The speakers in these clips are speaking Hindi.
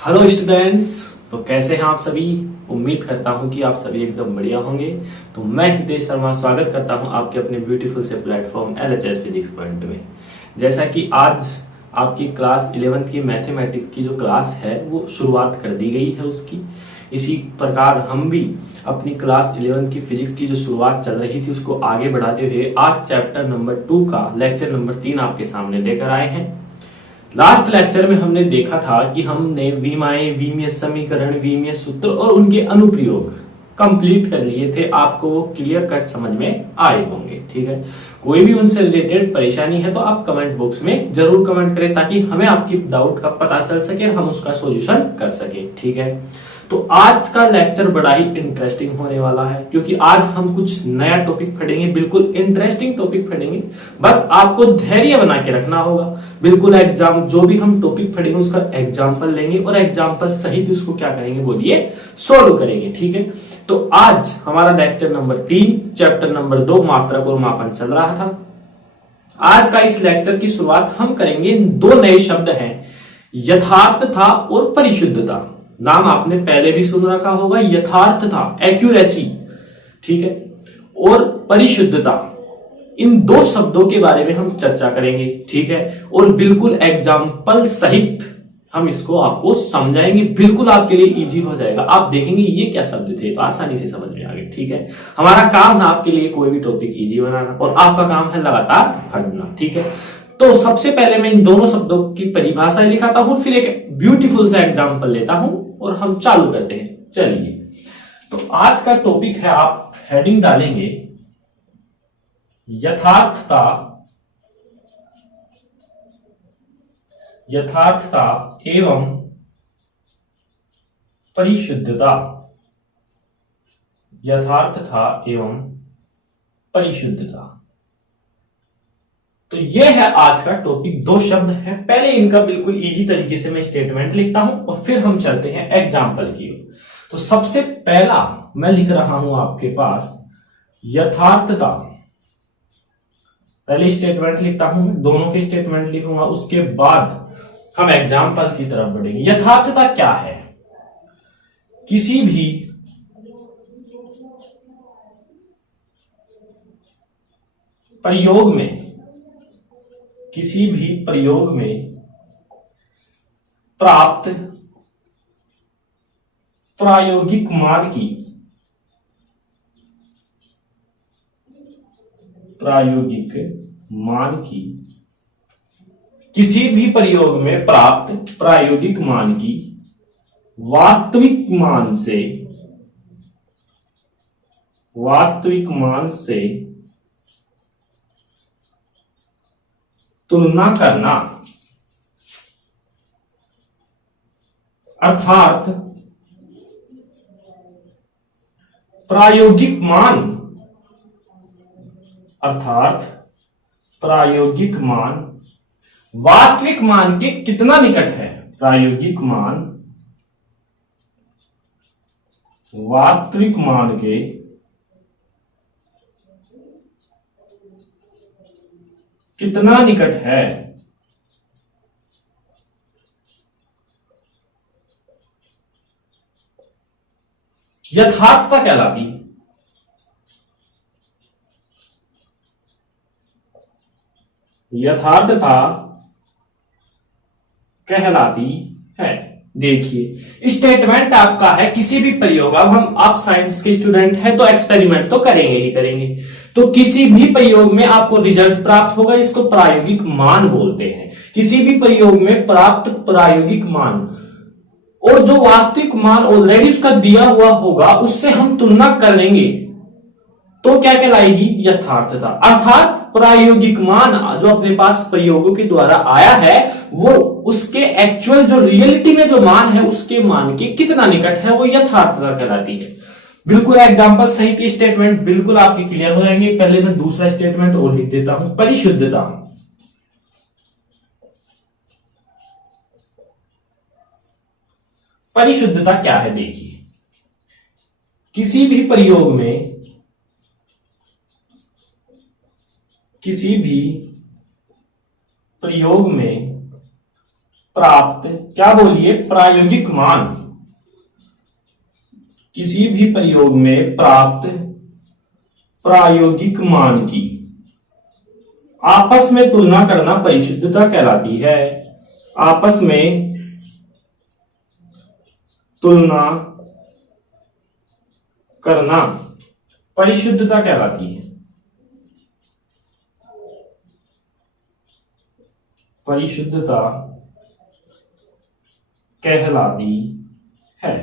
Hello students. तो कैसे हैं आप सभी। उम्मीद करता हूं कि आप सभी एकदम बढ़िया होंगे। तो मैं हितेश शर्मा स्वागत करता हूं आपके अपने ब्यूटीफुल से प्लेटफॉर्म एलएचएस फिजिक्स पॉइंट में। जैसा कि आज आपकी क्लास 11th की मैथमेटिक्स की जो क्लास है वो शुरुआत कर दी गई है उसकी। इसी प्रकार हम भी अपनी क्लास 11th की फिजिक्स की जो शुरुआत चल रही थी उसको आगे बढ़ाते हुए आज चैप्टर नंबर 2 का लेक्चर नंबर 3 आपके सामने लेकर आए हैं। लास्ट लेक्चर में हमने देखा था कि हमने विमाएं, विमीय समीकरण, विमीय सूत्र और उनके अनुप्रयोग कंप्लीट कर लिए थे। आपको वो क्लियर कट समझ में आए होंगे। ठीक है, कोई भी उनसे रिलेटेड परेशानी है तो आप कमेंट बॉक्स में जरूर कमेंट करें ताकि हमें आपकी डाउट का पता चल सके और हम उसका सॉल्यूशन कर सके। ठीक है, तो आज का लेक्चर बड़ा ही इंटरेस्टिंग होने वाला है क्योंकि आज हम कुछ नया टॉपिक पढ़ेंगे, बिल्कुल इंटरेस्टिंग टॉपिक पढ़ेंगे। बस आपको धैर्य बना के रखना होगा। बिल्कुल एग्जाम जो भी हम टॉपिक पढ़ेंगे उसका एग्जाम्पल लेंगे और एग्जाम्पल सहित उसको क्या करेंगे बोलिए सोल्व करेंगे। ठीक है, तो आज हमारा लेक्चर नंबर 3 चैप्टर नंबर 2 मात्रक और मापन चल रहा था। आज का इस लेक्चर की शुरुआत हम करेंगे, दो नए शब्द हैं, यथार्थता और परिशुद्धता। नाम आपने पहले भी सुन रखा होगा, यथार्थता एक्यूरेसी, ठीक है, और परिशुद्धता। इन दो शब्दों के बारे में हम चर्चा करेंगे। ठीक है, और बिल्कुल एग्जाम्पल सहित हम इसको आपको समझाएंगे। बिल्कुल आपके लिए इजी हो जाएगा। आप देखेंगे ये क्या शब्द थे तो आसानी से समझ में आ गए। ठीक है, हमारा काम है आपके लिए कोई भी टॉपिक इजी बनाना और आपका काम है लगातार पढ़ना। ठीक है, तो सबसे पहले मैं इन दोनों शब्दों की परिभाषा लिखाता हूं, फिर एक ब्यूटीफुल सा एग्जाम्पल लेता हूं और हम चालू करते हैं। चलिए, तो आज का टॉपिक है, आप हेडिंग डालेंगे यथार्थता, यथार्थता एवं परिशुद्धता, यथार्थता एवं परिशुद्धता। तो यह है आज का टॉपिक। दो शब्द है, पहले इनका बिल्कुल इजी तरीके से मैं स्टेटमेंट लिखता हूं और फिर हम चलते हैं एग्जाम्पल की ओर। तो सबसे पहला मैं लिख रहा हूं आपके पास यथार्थता। पहले स्टेटमेंट लिखता हूं, दोनों के स्टेटमेंट लिखूंगा, उसके बाद हम एग्जाम्पल की तरफ बढ़ेंगे। यथार्थता क्या है? किसी भी प्रयोग में, किसी भी प्रयोग में प्राप्त प्रायोगिक मान की, प्रायोगिक मान की, किसी भी प्रयोग में प्राप्त प्रायोगिक मान की वास्तविक मान से, वास्तविक मान से तुलना करना, अर्थात प्रायोगिक मान, अर्थात प्रायोगिक मान वास्तविक मान के कितना निकट है, प्रायोगिक मान वास्तविक मान के कितना निकट है। यथार्थता कहलाती है। यथार्थता कहलाती है। देखिए, स्टेटमेंट आपका है किसी भी प्रयोग, अब हम आप साइंस के स्टूडेंट हैं तो एक्सपेरिमेंट तो करेंगे ही करेंगे। तो किसी भी प्रयोग में आपको रिजल्ट प्राप्त होगा, इसको प्रायोगिक मान बोलते हैं। किसी भी प्रयोग में प्राप्त प्रायोगिक मान और जो वास्तविक मान ऑलरेडी उसका दिया हुआ होगा उससे हम तुलना करेंगे तो क्या कहलाएगी? यथार्थता। अर्थात प्रायोगिक मान जो अपने पास प्रयोगों के द्वारा आया है वो उसके एक्चुअल जो रियलिटी में जो मान है उसके मान के कितना निकट है, वो यथार्थता कहलाती है। बिल्कुल एग्जांपल सही के स्टेटमेंट बिल्कुल आपके क्लियर हो जाएंगे। पहले मैं दूसरा स्टेटमेंट और लिख देता हूं, परिशुद्धता। परिशुद्धता क्या है? देखिए, किसी भी प्रयोग में, किसी भी प्रयोग में प्राप्त, क्या बोलिए, प्रायोगिक मान, किसी भी प्रयोग में प्राप्त प्रायोगिक मान की आपस में तुलना करना परिशुद्धता कहलाती है। आपस में तुलना करना परिशुद्धता कहलाती है। परिशुद्धता कहलाती है।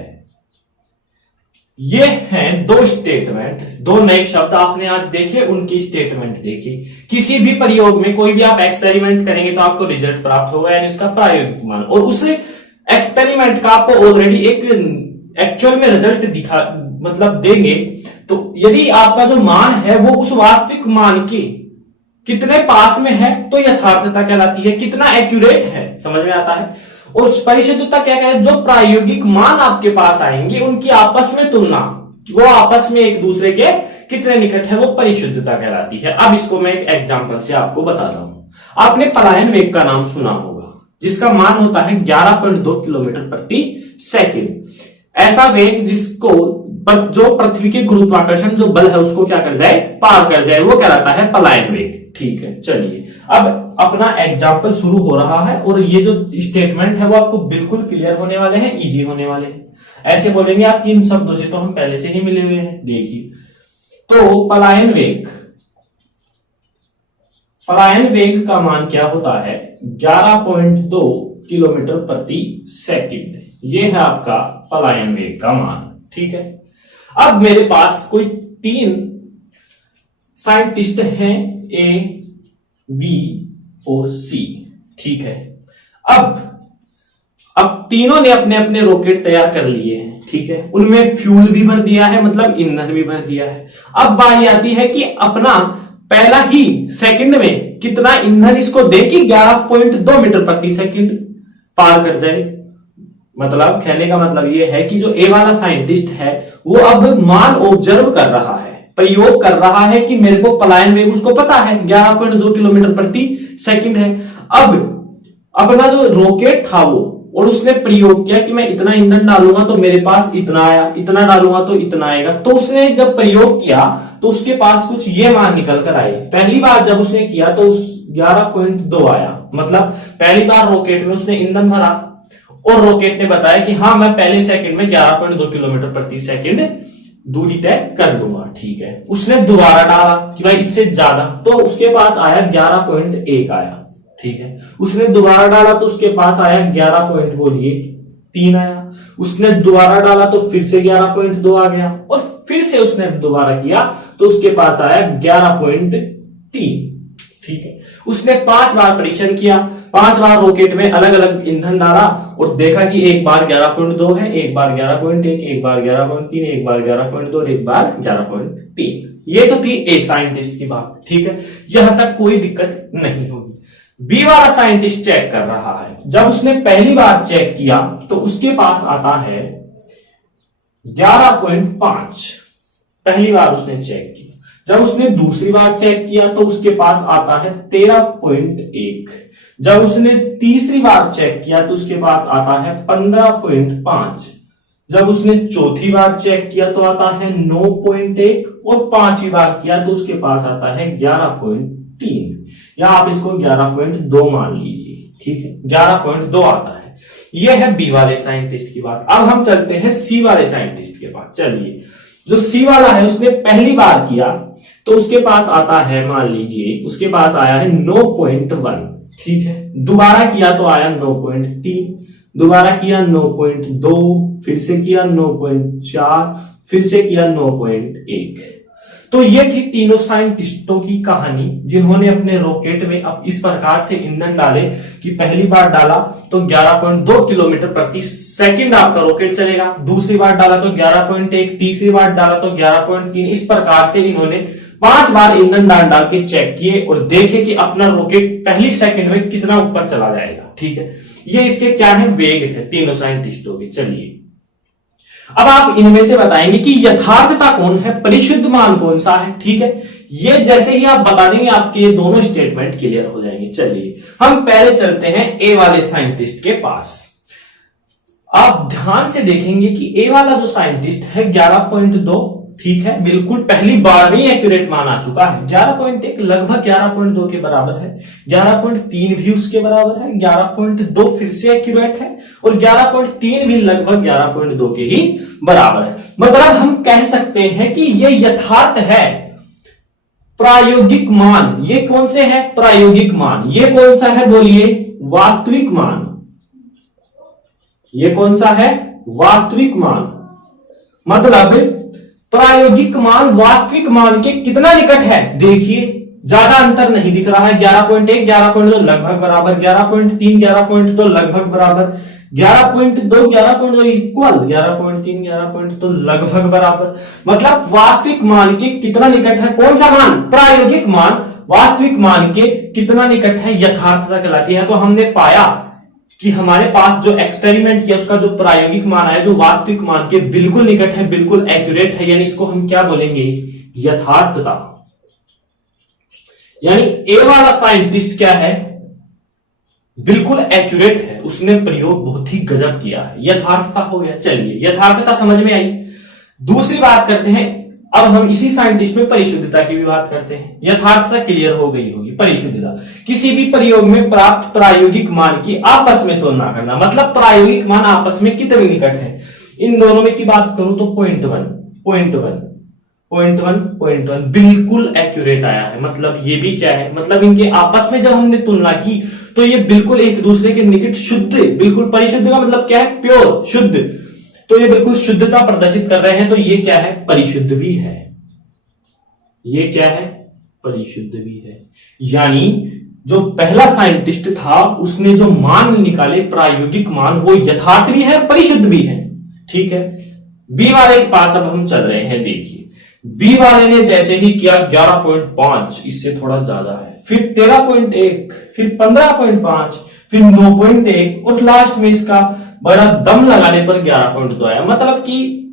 ये हैं दो स्टेटमेंट, दो नए शब्द आपने आज देखे, उनकी स्टेटमेंट देखी। किसी भी प्रयोग में कोई भी आप एक्सपेरिमेंट करेंगे तो आपको रिजल्ट प्राप्त होगा, यानी उसका प्रायोगिक मान, और उस एक्सपेरिमेंट का आपको ऑलरेडी एक एक्चुअल में रिजल्ट दिखा मतलब देंगे। तो यदि आपका जो मान है वो उस वास्तविक मान के कितने पास में है तो यथार्थता कहलाती है, कितना एक्यूरेट है, समझ में आता है। और परिशुद्धता क्या कहते हैं, जो प्रायोगिक मान आपके पास आएंगे उनकी आपस में तुलना, वो आपस में एक दूसरे के कितने निकट है, वो परिशुद्धता कहलाती है। अब इसको मैं एक एग्जांपल से आपको बताता हूं। आपने पलायन वेग का नाम सुना होगा, जिसका मान होता है 11.2 किलोमीटर प्रति सेकंड। ऐसा वेग जिसको जो पृथ्वी के गुरुत्वाकर्षण जो बल है उसको क्या कर जाए, पार कर जाए, वो कहलाता है पलायन वेग। ठीक है, चलिए अब अपना एग्जाम्पल शुरू हो रहा है, और ये जो स्टेटमेंट है वो आपको बिल्कुल क्लियर होने वाले हैं, इजी होने वाले हैं। ऐसे बोलेंगे आप इन शब्दों से तो हम पहले से ही मिले हुए हैं। देखिए, तो पलायन वेग का मान क्या होता है, 11.2 किलोमीटर प्रति सेकंड। ये है आपका पलायन वेग का मान। ठीक है, अब मेरे पास कोई 3 साइंटिस्ट हैं, ए, बी और सी। ठीक है, अब तीनों ने अपने अपने रॉकेट तैयार कर लिए हैं। ठीक है, उनमें फ्यूल भी भर दिया है, मतलब ईंधन भी भर दिया है। अब बारी आती है कि अपना पहला ही सेकंड में कितना ईंधन इसको दे कि 11.2 मीटर प्रति सेकंड पार कर जाए। मतलब कहने का मतलब यह है कि जो ए वाला साइंटिस्ट है वो अब मान ऑब्जर्व कर रहा है, प्रयोग कर रहा है कि मेरे को पलायन वेग उसको पता है 11.2 किलोमीटर प्रति सेकंड है। अब अपना जो रॉकेट था वो, और उसने प्रयोग किया कि मैं इतना ईंधन डालूंगा तो मेरे पास इतना आया, इतना डालूंगा तो इतना आएगा। तो उसने जब प्रयोग किया तो उसके पास कुछ ये मान निकल कर आए। पहली बार जब उसने किया तो उस 11.2 आया, मतलब पहली बार रॉकेट में उसने ईंधन भरा और रॉकेट ने बताया कि हाँ मैं पहले सेकंड में 11.2 किलोमीटर प्रति सेकंड दूरी तय कर लूंगा। ठीक है, उसने दोबारा डाला कि भाई इससे ज्यादा, तो उसके पास आया 11.1 आया। ठीक है, उसने दोबारा डाला तो उसके पास आया 11.3 आया। उसने दोबारा डाला तो फिर से 11.2 आ गया, और फिर से उसने दोबारा किया तो उसके पास आया 11.3। ठीक है, उसने 5 बार परीक्षण किया, 5 बार रॉकेट में अलग अलग ईंधन डाला और देखा कि एक बार 11.2 है, एक बार 11.1, एक बार 11.3, एक बार 11.2 और एक बार 11.3। ये तो थी ए साइंटिस्ट की बात। ठीक है, यहां तक कोई दिक्कत नहीं होगी। बी वाला साइंटिस्ट चेक कर रहा है। जब उसने पहली बार चेक किया तो उसके पास आता है 11.5, पहली बार उसने चेक किया। जब उसने दूसरी बार चेक किया तो उसके पास आता है 13.1। जब उसने तीसरी बार चेक किया तो उसके पास आता है 15.5। जब उसने चौथी बार चेक किया तो आता है 9.1, और 5वीं बार किया तो उसके पास आता है 11.3, या आप इसको 11.2 मान लीजिए। ठीक है, 11.2 आता है। यह है बी वाले साइंटिस्ट की बात। अब हम चलते हैं सी वाले साइंटिस्ट के पास। चलिए, जो सी वाला है उसने पहली बार किया तो उसके पास आता है, मान लीजिए उसके पास आया है 9.1। ठीक है, दोबारा किया तो आया 9.3, दोबारा किया 9.2, फिर से किया 9.4, फिर से किया 9.1। तो ये थी तीनों साइंटिस्टों की कहानी, जिन्होंने अपने रॉकेट में अब इस प्रकार से ईंधन डाले कि पहली बार डाला तो 11.2 किलोमीटर प्रति सेकंड आपका रॉकेट चलेगा, दूसरी बार डाला तो 11.1, तीसरी बार डाला तो 11.3। इस प्रकार से इन्होंने 5 बार ईंधन डाल के चेक किए और देखे कि अपना रॉकेट पहली सेकंड में कितना ऊपर चला जाएगा। ठीक है, ये इसके क्या है, वेग थे तीनों साइंटिस्टों के। चलिए, अब आप इनमें से बताएंगे कि यथार्थता कौन है, परिशुद्ध मान कौन सा है। ठीक है, ये जैसे ही आप बता देंगे आपके ये दोनों स्टेटमेंट क्लियर हो जाएंगे। चलिए हम पहले चलते हैं ए वाले साइंटिस्ट के पास। आप ध्यान से देखेंगे कि ए वाला जो साइंटिस्ट है 11.2, ठीक है, बिल्कुल पहली बार में एक्यूरेट मान आ चुका है। 11.1 लगभग 11.2 के बराबर है, 11.3 भी उसके बराबर है, 11.2 फिर से एक्यूरेट है और 11.3 भी लगभग 11.2 के ही बराबर है। मतलब हम कह सकते हैं कि ये यथार्थ है। प्रायोगिक मान ये कौन से है, प्रायोगिक मान। ये कौन सा है बोलिए, वास्तविक मान। ये कौन सा है, वास्तविक मान। मतलब प्रायोगिक मान वास्तविक मान के कितना निकट है, देखिए ज्यादा अंतर नहीं दिख रहा है। 11.1 11.2 लगभग बराबर, 11.3 11.2 लगभग बराबर, 11.2 इक्वल, 11.3 11.2 लगभग बराबर। मतलब वास्तविक मान के कितना निकट है, कौन सा मान, प्रायोगिक मान वास्तविक मान के कितना निकट है, यथार्थता कहलाती है। तो हमने पाया कि हमारे पास जो एक्सपेरिमेंट किया उसका जो प्रायोगिक मान आया जो वास्तविक मान के बिल्कुल निकट है, बिल्कुल एक्यूरेट है, यानी इसको हम क्या बोलेंगे, यथार्थता। यानी ए वाला साइंटिस्ट क्या है, बिल्कुल एक्यूरेट है, उसने प्रयोग बहुत ही गजब किया है, यथार्थता हो गया। चलिए यथार्थता समझ में आई। दूसरी बात करते हैं, अब हम इसी साइंटिस्ट में परिशुद्धता की भी बात करते हैं। यथार्थता क्लियर हो गई होगी। परिशुद्धता, किसी भी प्रयोग में प्राप्त प्रायोगिक मान की आपस में तुलना करना, मतलब प्रायोगिक मान आपस में कितने निकट है। इन दोनों में की बात करूं तो 0.1 बिल्कुल एक्यूरेट आया है। मतलब ये भी क्या है, मतलब इनके आपस में जब हमने तुलना की तो ये बिल्कुल एक दूसरे के निकट शुद्ध, बिल्कुल परिशुद्ध का मतलब क्या है, प्योर, शुद्ध। तो ये बिल्कुल शुद्धता प्रदर्शित कर रहे हैं, तो ये क्या है, परिशुद्ध भी है। ये क्या है, परिशुद्ध भी है। यानी जो पहला साइंटिस्ट था उसने जो मान निकाले प्रायोगिक मान, वो यथार्थ भी है, परिशुद्ध भी है। ठीक है, बी वाले के पास अब हम चल रहे हैं। देखिए बी वाले ने जैसे ही किया 11.5, इससे थोड़ा ज्यादा है, फिर 13.1, फिर 15.5, फिर 9.1 और लास्ट में इसका बड़ा दम लगाने पर 11.2 आया। मतलब कि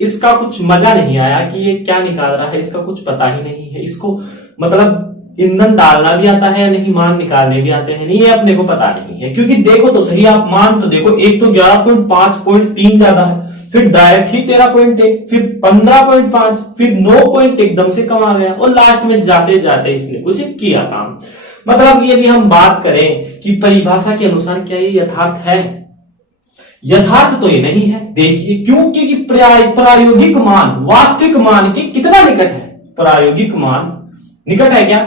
इसका कुछ मजा नहीं आया कि ये क्या निकाल रहा है, इसका कुछ पता ही नहीं है। इसको मतलब ईंधन डालना भी आता है या नहीं, मान निकालने भी आते हैं नहीं, ये अपने को पता नहीं है। क्योंकि देखो तो सही, आप मान तो देखो, एक तो 11.5.3 ज्यादा है, फिर डायरेक्ट ही 13.1, फिर 15.5, फिर 9.1 एकदम से कम आ गया और लास्ट में जाते जाते इसने कुछ किया काम। मतलब यदि हम बात करें कि परिभाषा के अनुसार क्या ये यथार्थ है, यथार्थ तो ये नहीं है। देखिए क्योंकि प्रायोगिक मान वास्तविक मान के कितना निकट है, प्रायोगिक मान निकट है क्या,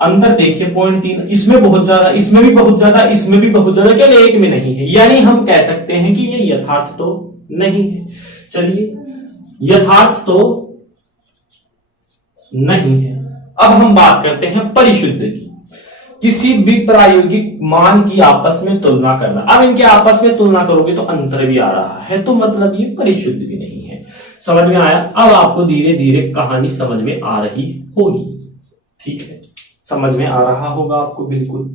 अंतर देखिए 0.3, इसमें बहुत ज्यादा, इसमें भी बहुत ज्यादा, इसमें भी बहुत ज्यादा, केवल एक में नहीं है। यानी हम कह सकते हैं कि ये यथार्थ तो नहीं है। चलिए यथार्थ तो नहीं है। अब हम बात करते हैं परिशुद्ध की। किसी भी प्रायोगिक मान की आपस में तुलना करना, अब इनके आपस में तुलना करोगे तो अंतर भी आ रहा है, तो मतलब ये परिशुद्ध भी नहीं है। समझ में आया। अब आपको धीरे धीरे कहानी समझ में आ रही होगी। ठीक है, समझ में आ रहा होगा आपको बिल्कुल।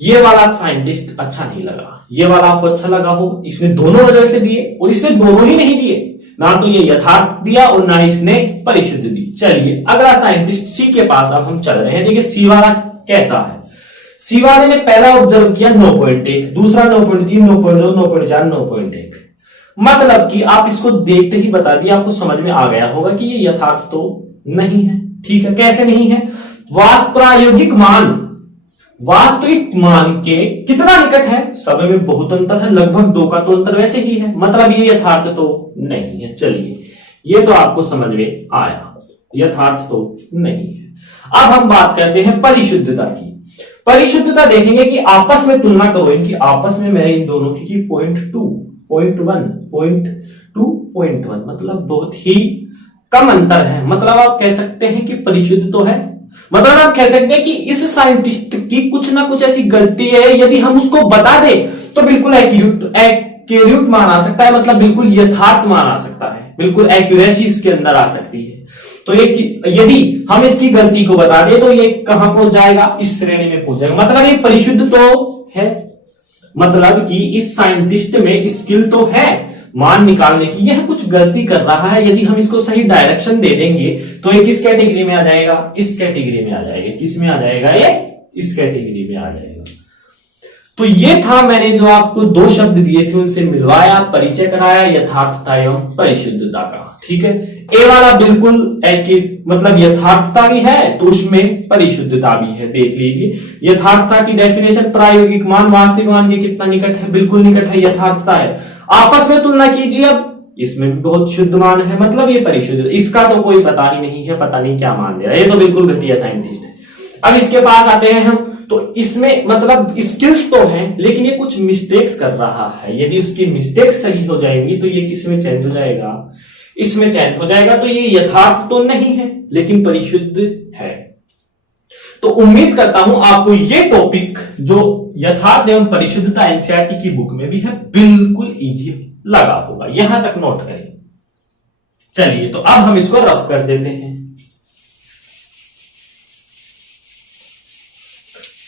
ये वाला साइंटिस्ट अच्छा नहीं लगा, ये वाला आपको अच्छा लगा हो। इसने दोनों रिजल्ट दिए और इसने दोनों ही नहीं दिए, ना तो ये यथार्थ दिया और ना इसने परिशुद्ध दी। चलिए अगला साइंटिस्ट सी के पास अब हम चल रहे हैं। देखिए सी वाला कैसा है। सी वाले ने पहला ऑब्जर्व किया 9.1, दूसरा 9.3, 9.2, 9.4, 9.1। मतलब कि आप इसको देखते ही बता दिया, आपको समझ में आ गया होगा कि ये यथार्थ तो नहीं है। ठीक है, कैसे नहीं है, प्रायोगिक मान वास्तविक मान के कितना निकट है, सब में बहुत अंतर है, लगभग 2 का तो अंतर वैसे ही है। मतलब ये यथार्थ तो नहीं है। चलिए ये तो आपको समझ में आया, यथार्थ तो नहीं है। अब हम बात करते हैं परिशुद्धता की। परिशुद्धता देखेंगे कि आपस में तुलना करो इनकी, आपस में मैंने इन दोनों की 0.2, 0.1, 0.2, 0.1, मतलब बहुत ही कम अंतर है। मतलब आप कह सकते हैं कि परिशुद्ध तो है, मतलब आप कह सकते हैं कि इस साइंटिस्ट की कुछ ना कुछ ऐसी गलती है, यदि हम उसको बता दें तो बिल्कुल एक्यूरेट मान आ सकता है, मतलब बिल्कुल यथार्थ मान आ सकता है, बिल्कुल एक्यूरेसी इसके अंदर आ सकती है। तो यदि हम इसकी गलती को बता दें तो ये कहां पहुंच जाएगा, इस श्रेणी में पहुंच जाएगा। मतलब ये परिशुद्ध तो है, मतलब कि इस साइंटिस्ट में स्किल तो है, मान निकालने की, यह कुछ गलती कर रहा है। यदि हम इसको सही डायरेक्शन दे देंगे तो ये किस कैटेगरी में आ जाएगा, इस कैटेगरी में आ जाएगा। किस में आ जाएगा, ये इस कैटेगरी में आ जाएगा। तो ये था, मैंने जो आपको दो शब्द दिए थे उनसे मिलवाया, परिचय कराया, यथार्थता एवं परिशुद्धता का। ठीक है, ए वाला बिल्कुल मतलब यथार्थता भी है तो उसमें परिशुद्धता भी है। देख लीजिए, यथार्थता की डेफिनेशन प्रायोगिक मान वास्तविक मान के कितना निकट है, बिल्कुल निकट है, यथार्थता है। आपस में तुलना कीजिए, अब इसमें भी बहुत शुद्ध मान है, मतलब ये परिशुद्ध। इसका तो कोई पता ही नहीं है, पता नहीं क्या मान दे रहा है, ये तो बिल्कुल घटिया साइंटिस्ट है। अब इसके पास आते हैं हम, तो इसमें मतलब स्किल्स तो हैं लेकिन ये कुछ मिस्टेक्स कर रहा है। यदि उसकी मिस्टेक्स सही हो जाएंगी तो ये किसमें चेंज हो जाएगा, इसमें चेंज हो जाएगा। तो ये यथार्थ तो नहीं है लेकिन परिशुद्ध है। तो उम्मीद करता हूं आपको ये टॉपिक जो यथार्थ एवं परिशुद्धता एनसीईआरटी की बुक में भी है बिल्कुल इजी लगा होगा। यहां तक नोट करें। चलिए, तो अब हम इसको रफ कर देते हैं।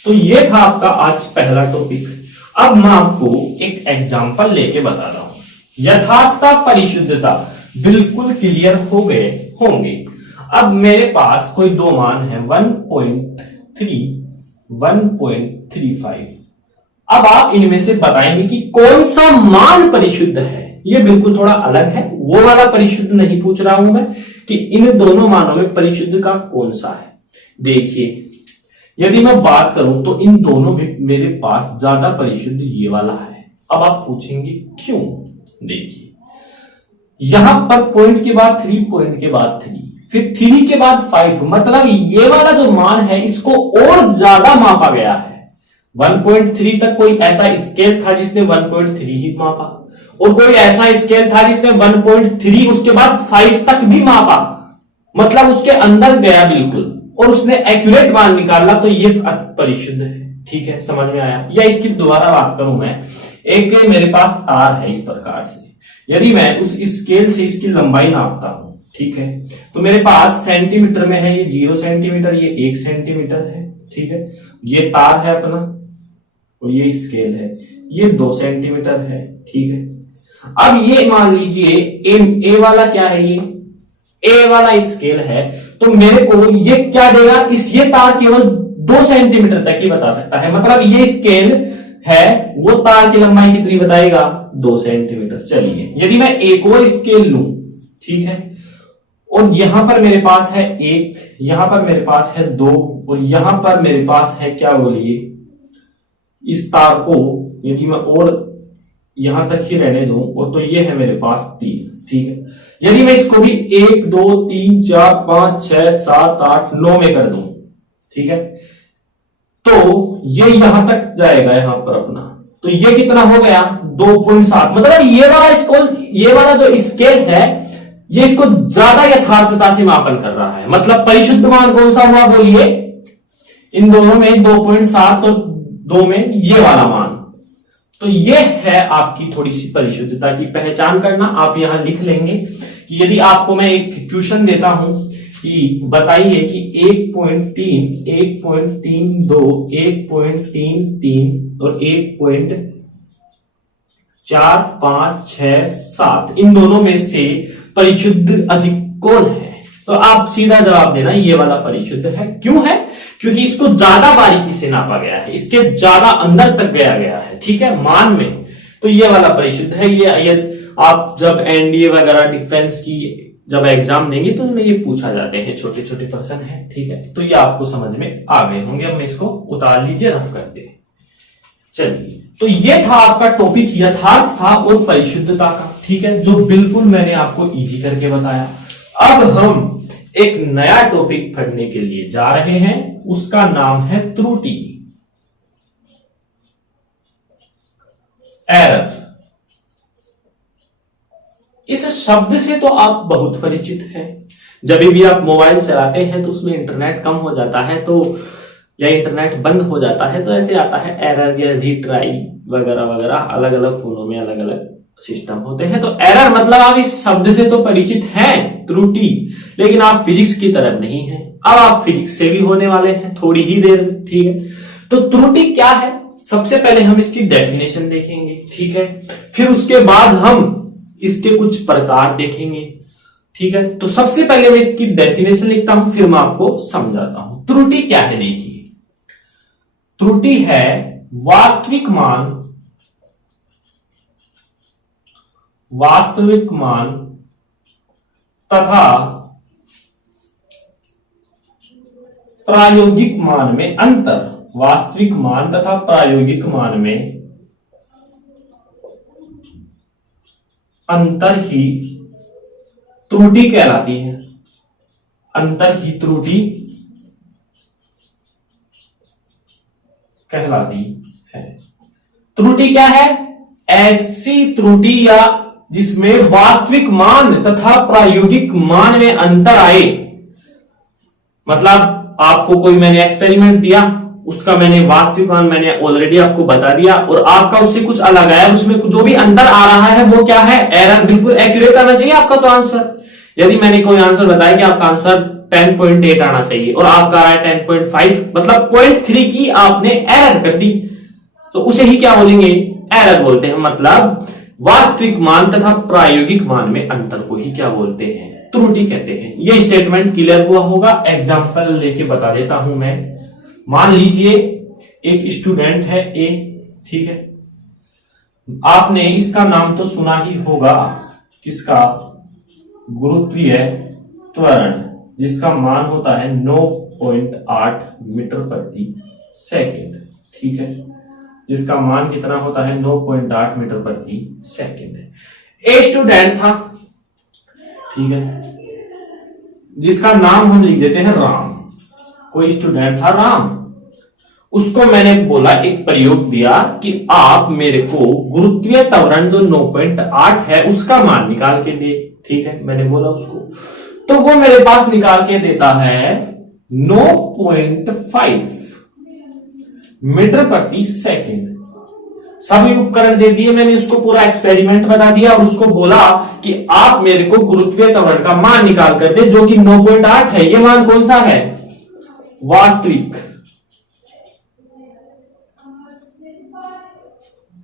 तो ये था आपका आज पहला टॉपिक। अब मैं आपको एक एग्जांपल लेके बताता हूं। यथार्थता परिशुद्धता बिल्कुल क्लियर हो गए होंगे। अब मेरे पास कोई दो मान है 1.3 1.35। अब आप इनमें से बताएंगे कि कौन सा मान परिशुद्ध है। ये बिल्कुल थोड़ा अलग है, वो वाला परिशुद्ध नहीं पूछ रहा हूं मैं कि इन दोनों मानों में परिशुद्ध का कौन सा है। देखिए, यदि मैं बात करूं तो इन दोनों में मेरे पास ज्यादा परिशुद्ध ये वाला है। अब आप पूछेंगे क्यों। देखिए, यहां पर पॉइंट के बाद 3, पॉइंट के बाद 3, फिर 3 के बाद 5, मतलब ये वाला जो मान है इसको और ज्यादा मापा गया है। 1.3 तक कोई ऐसा स्केल था जिसने 1.3 ही मापा, और कोई ऐसा स्केल था जिसने 1.3 उसके बाद 5 तक भी मापा, मतलब उसके अंदर गया बिल्कुल और उसने एक्यूरेट मान निकाला। तो ये परिशुद्ध है। ठीक है, समझ में आया। या इसकी दोबारा बात करूं मैं, एक मेरे पास तार है इस प्रकार से, यदि मैं उस स्केल से इसकी लंबाई नापता हूं, ठीक है, तो मेरे पास सेंटीमीटर में है, ये 0 सेंटीमीटर, ये 1 सेंटीमीटर है। ठीक है, ये तार है अपना और ये स्केल है, ये 2 सेंटीमीटर है। ठीक है, अब ये मान लीजिए ए वाला क्या है, ये ए वाला स्केल है, तो मेरे को ये क्या देगा, ये तार केवल 2 सेंटीमीटर तक ही बता सकता है, मतलब ये स्केल है वो तार की लंबाई कितनी बताएगा, 2 सेंटीमीटर। चलिए, यदि मैं एक और स्केल लूं, ठीक है, और यहां पर मेरे पास है 1, यहां पर मेरे पास है 2, और यहां पर मेरे पास है क्या बोलिए, इस तार को यदि मैं और यहां तक ही रहने दूं, और तो ये है मेरे पास 3। ठीक है, यदि मैं इसको भी 1 2 3 4 5 6 7 8 9 में कर दूं, ठीक है, तो ये यहां तक जाएगा यहां पर अपना, तो ये कितना हो गया 2.7। मतलब ये वाला जो स्केल है ये इसको ज्यादा यथार्थता से मापन कर रहा है। मतलब परिशुद्ध मान कौन सा हुआ बोलिए, इन दोनों में 2.7 और 2 में ये वाला मान। तो ये है आपकी थोड़ी सी परिशुद्धता की पहचान करना। आप यहां लिख लेंगे कि यदि आपको मैं एक क्वेश्चन देता हूं कि बताइए कि 1.3 1.32 1.33 और 1.4 5 6 7 इन दोनों में से परिशुद्ध अधिक कौन है, तो आप सीधा जवाब देना ये वाला परिशुद्ध है। क्यों है, क्योंकि इसको ज्यादा बारीकी से नापा गया है, इसके ज्यादा अंदर तक गया है। ठीक है, मान में, तो ये वाला परिशुद्ध है। ये आप जब एनडीए वगैरह डिफेंस की जब एग्जाम देंगे तो उसमें ये पूछा जाते हैं, छोटे छोटे प्रश्न है। ठीक है, तो ये आपको समझ में आ गए होंगे। अब मैं इसको उतार लीजिए, रफ कर दे। चलिए, तो ये था आपका टॉपिक यथार्थ था और परिशुद्धता का। ठीक है, जो बिल्कुल मैंने आपको इजी करके बताया। अब हम एक नया टॉपिक पढ़ने के लिए जा रहे हैं, उसका नाम है त्रुटि, एरर। इस शब्द से तो आप बहुत परिचित हैं। जब भी आप मोबाइल चलाते हैं तो उसमें इंटरनेट कम हो जाता है तो या इंटरनेट बंद हो जाता है तो ऐसे आता है एरर या रीट्राई वगैरह वगैरह। अलग अलग फोनों में अलग अलग सिस्टम होते हैं। तो एरर मतलब आप इस शब्द से तो परिचित हैं, त्रुटि, लेकिन आप फिजिक्स की तरफ नहीं हैं। अब आप फिजिक्स से भी होने वाले हैं थोड़ी ही देर में। ठीक है, तो त्रुटि क्या है, सबसे पहले हम इसकी डेफिनेशन देखेंगे। ठीक है, फिर उसके बाद हम इसके कुछ प्रकार देखेंगे। ठीक है, तो सबसे पहले मैं इसकी डेफिनेशन लिखता हूं, फिर मैं आपको समझाता हूं। त्रुटि क्या है? देखिए, त्रुटि है वास्तविक मान तथा प्रायोगिक मान में अंतर। वास्तविक मान तथा प्रायोगिक मान में अंतर ही त्रुटि कहलाती है। अंतर ही त्रुटि कहलाती है। त्रुटि क्या है? ऐसी त्रुटि या जिसमें वास्तविक मान तथा प्रायोगिक मान में अंतर आए। मतलब आपको कोई मैंने एक्सपेरिमेंट दिया, उसका मैंने वास्तविक मान मैंने ऑलरेडी आपको बता दिया, और आपका उससे कुछ अलग आया, उसमें जो भी अंतर आ रहा है वो क्या है? एरर। बिल्कुल एक्यूरेट आना चाहिए आपका तो आंसर। यदि मैंने कोई आंसर बताया कि आपका आंसर 10.8 आना चाहिए और आपका आ रहा है 10.5, मतलब 0.3 की आपने एरर कर दी, तो उसे ही क्या बोलेंगे? एरर बोलते हैं। मतलब वास्तविक मान तथा प्रायोगिक मान में अंतर को ही क्या बोलते हैं? त्रुटि कहते हैं। यह स्टेटमेंट क्लियर हुआ होगा। एग्जांपल लेके बता देता हूं मैं। मान लीजिए एक स्टूडेंट है ए, ठीक है, आपने इसका नाम तो सुना ही होगा, किसका? गुरुत्वीय त्वरण, जिसका मान होता है 9.8 मीटर प्रति सेकेंड। ठीक है, जिसका मान कितना होता है? 9.8 मीटर प्रति सेकेंड। ए स्टूडेंट था, ठीक है, जिसका नाम हम लिख देते हैं राम। कोई स्टूडेंट था राम, उसको मैंने बोला, एक प्रयोग दिया कि आप मेरे को गुरुत्वीय त्वरण जो 9.8 है उसका मान निकाल के दे। ठीक है, मैंने बोला उसको, तो वो मेरे पास निकाल के देता है 9.5 मीटर प्रति सेकेंड। सभी उपकरण दे दिए, मैंने उसको पूरा एक्सपेरिमेंट बता दिया और उसको बोला कि आप मेरे को गुरुत्वीय त्वरण का मान निकाल कर दे, जो कि 9.8 है। ये मान कौन सा है? वास्तविक।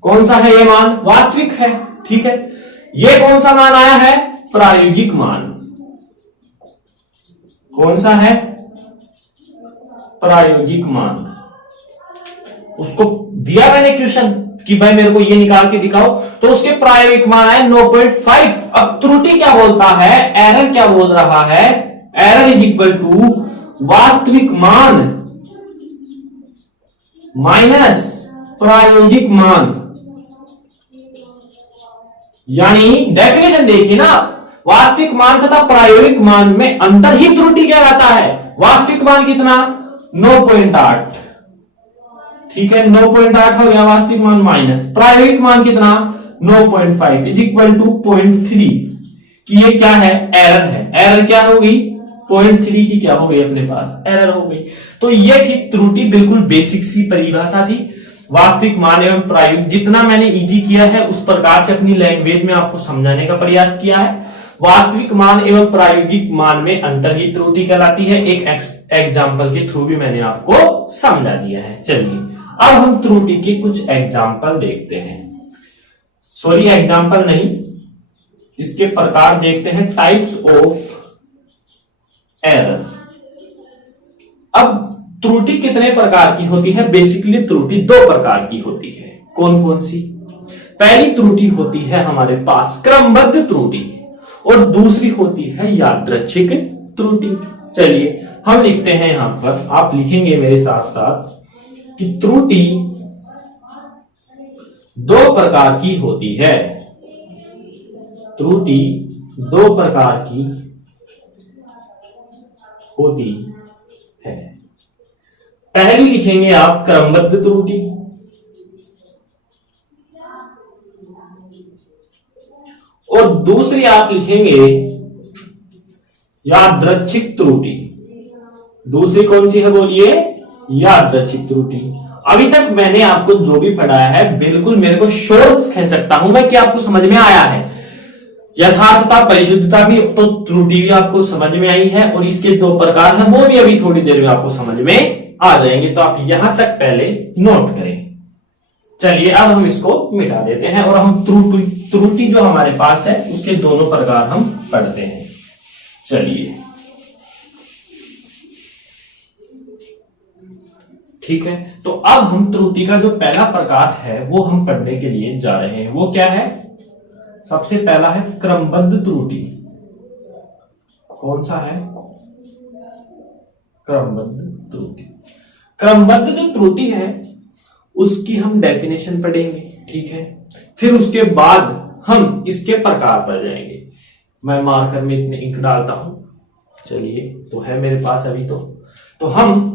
कौन सा है ये मान? वास्तविक है। ठीक है, ये कौन सा मान आया है? प्रायोगिक मान। कौन सा है? प्रायोगिक मान। उसको दिया मैंने क्वेश्चन कि भाई मेरे को ये निकाल के दिखाओ, तो उसके प्रायोगिक मान आए 9.5। अब त्रुटि क्या बोलता है? एरर क्या बोल रहा है? एरर इज इक्वल टू वास्तविक मान माइनस प्रायोगिक मान। यानी डेफिनेशन देखिए ना, वास्तविक मान तथा प्रायोगिक मान में अंतर ही त्रुटि कहलाता है। वास्तविक मान कितना? 9.8। ठीक है, 9.8 हो गया वास्तविक मान, माइनस प्रायोगिक मान कितना? 9.5 इज इक्वल टू 0.3 कि ये क्या है? एरर है। एरर क्या हो गई? 0.3 की क्या हो गई अपने पास? एरर हो गई। तो ये थी त्रुटि, बिल्कुल बेसिक सी परिभाषा थी। वास्तविक मान एवं प्रायोगिक, जितना मैंने इजी किया है उस प्रकार से अपनी लैंग्वेज में आपको समझाने का प्रयास किया है। वास्तविक मान एवं प्रायोगिक मान में अंतर ही त्रुटि कहलाती है। एक एग्जाम्पल के थ्रू भी मैंने आपको समझा दिया है। चलिए अब हम त्रुटि के कुछ एग्जाम्पल देखते हैं। सॉरी, एग्जाम्पल नहीं, इसके प्रकार देखते हैं, टाइप्स ऑफ एरर। अब त्रुटि कितने प्रकार की होती है? बेसिकली त्रुटि 2 प्रकार की होती है। कौन कौन सी? पहली त्रुटि होती है हमारे पास क्रमबद्ध त्रुटि और दूसरी होती है यादृच्छिक त्रुटि। चलिए हम लिखते हैं यहां पर, आप लिखेंगे मेरे साथ साथ कि त्रुटि 2 प्रकार की होती है। त्रुटि 2 प्रकार की होती है। पहली लिखेंगे आप क्रमबद्ध त्रुटि और दूसरी आप लिखेंगे यादृच्छिक त्रुटि। दूसरी कौन सी है बोलिए? यादृच्छिक त्रुटि। अभी तक मैंने आपको जो भी पढ़ाया है बिल्कुल मेरे को शॉर्ट कह सकता हूं मैं कि आपको समझ में आया है। यथार्थता, परिशुद्धता भी तो त्रुटि भी आपको समझ में आई है और इसके 2 प्रकार हैं, वो भी अभी थोड़ी देर में आपको समझ में आ जाएंगे। तो आप यहां तक पहले नोट करें। चलिए अब हम इसको मिटा देते हैं और हम त्रुटि जो हमारे पास है उसके दोनों प्रकार हम पढ़ते हैं। चलिए ठीक है, तो अब हम त्रुटि का जो पहला प्रकार है वो हम पढ़ने के लिए जा रहे हैं। वो क्या है? सबसे पहला है क्रमबद्ध त्रुटि। कौन सा है? क्रमबद्ध त्रुटि। क्रमबद्ध जो त्रुटि है उसकी हम डेफिनेशन पढ़ेंगे, ठीक है। फिर उसके बाद हम इसके प्रकार पर जाएंगे। मैं मार्कर में इतने इंक डालता हूं। चलिए, तो है मेरे पास अभी तो हम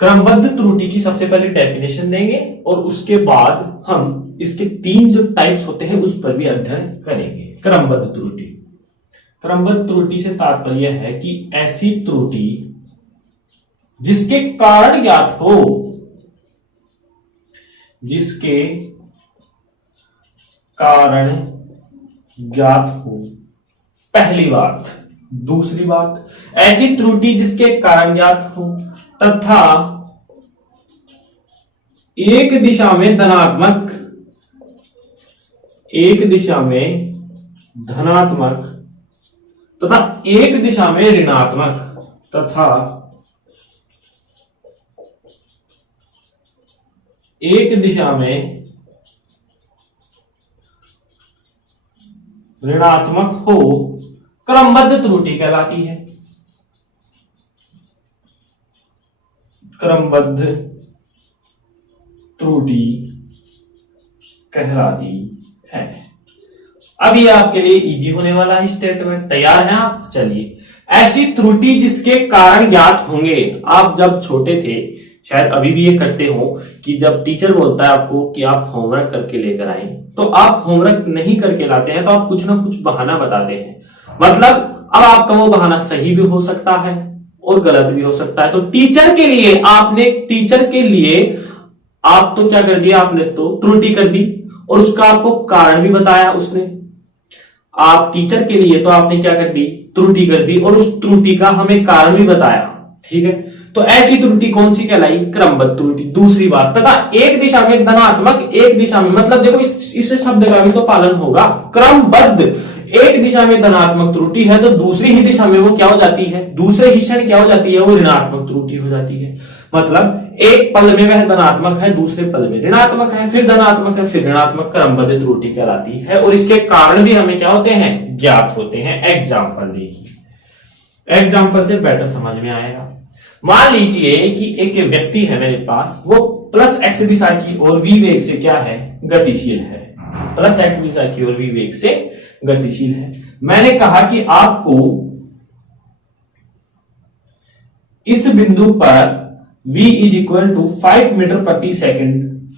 क्रमबद्ध त्रुटि की सबसे पहले डेफिनेशन देंगे और उसके बाद हम इसके 3 जो टाइप्स होते हैं उस पर भी अध्ययन करेंगे। क्रमबद्ध त्रुटि। क्रमबद्ध त्रुटि से तात्पर्य है कि ऐसी त्रुटि जिसके कारण ज्ञात हो, जिसके कारण ज्ञात हो, पहली बात। दूसरी बात, ऐसी त्रुटि जिसके कारण ज्ञात हो तथा एक दिशा में धनात्मक, एक दिशा में धनात्मक तथा एक दिशा में ऋणात्मक तथा एक दिशा में ऋणात्मक हो, क्रमबद्ध त्रुटि कहलाती है। क्रमबद्ध त्रुटि कहलाती है। अब ये आपके लिए इजी होने वाला है स्टेटमेंट। तैयार हैं आप? चलिए, ऐसी त्रुटि जिसके कारण ज्ञात होंगे। आप जब छोटे थे, शायद अभी भी ये करते हो, कि जब टीचर बोलता है आपको कि आप होमवर्क करके लेकर आए, तो आप होमवर्क नहीं करके लाते हैं तो आप कुछ ना कुछ बहाना बताते हैं। मतलब अब आपका वो बहाना सही भी हो सकता है और गलत भी हो सकता है। तो टीचर के लिए आप तो क्या कर दिया, आपने तो त्रुटि कर दी और उसका आपको कारण भी बताया उसने। आप टीचर के लिए तो आपने क्या कर दी, त्रुटि कर दी और उस त्रुटि का हमें कारण भी बताया, ठीक है। तो ऐसी त्रुटि कौन सी कहलाई? क्रमबद्ध त्रुटि। दूसरी बात, तथा एक दिशा में धनात्मक, एक दिशा में, मतलब देखो इस शब्द का भी तो पालन होगा। क्रमबद्ध एक दिशा में धनात्मक त्रुटि है तो दूसरी ही दिशा में वो क्या हो जाती है, दूसरे ही क्षण क्या हो जाती है, वो ऋणात्मक त्रुटि हो जाती है। मतलब एक पल में वह धनात्मक है, दूसरे पल में ऋणात्मक है, फिर धनात्मक है, फिर ऋणात्मक, क्रमबद्ध त्रुटि कहलाती है। और इसके कारण भी हमें क्या होते हैं, ज्ञात होते हैं। एग्जाम्पल देखिए, एग्जाम्पल से बेटर समझ में आएगा। मान लीजिए कि एक व्यक्ति है मेरे पास, वो प्लस एक्स दिशा की ओर v वेग से क्या है, गतिशील है। प्लस एक्स दिशा की ओर v वेग से गतिशील है। मैंने कहा कि आपको इस बिंदु पर v is equal to 5 meter प्रति सेकंड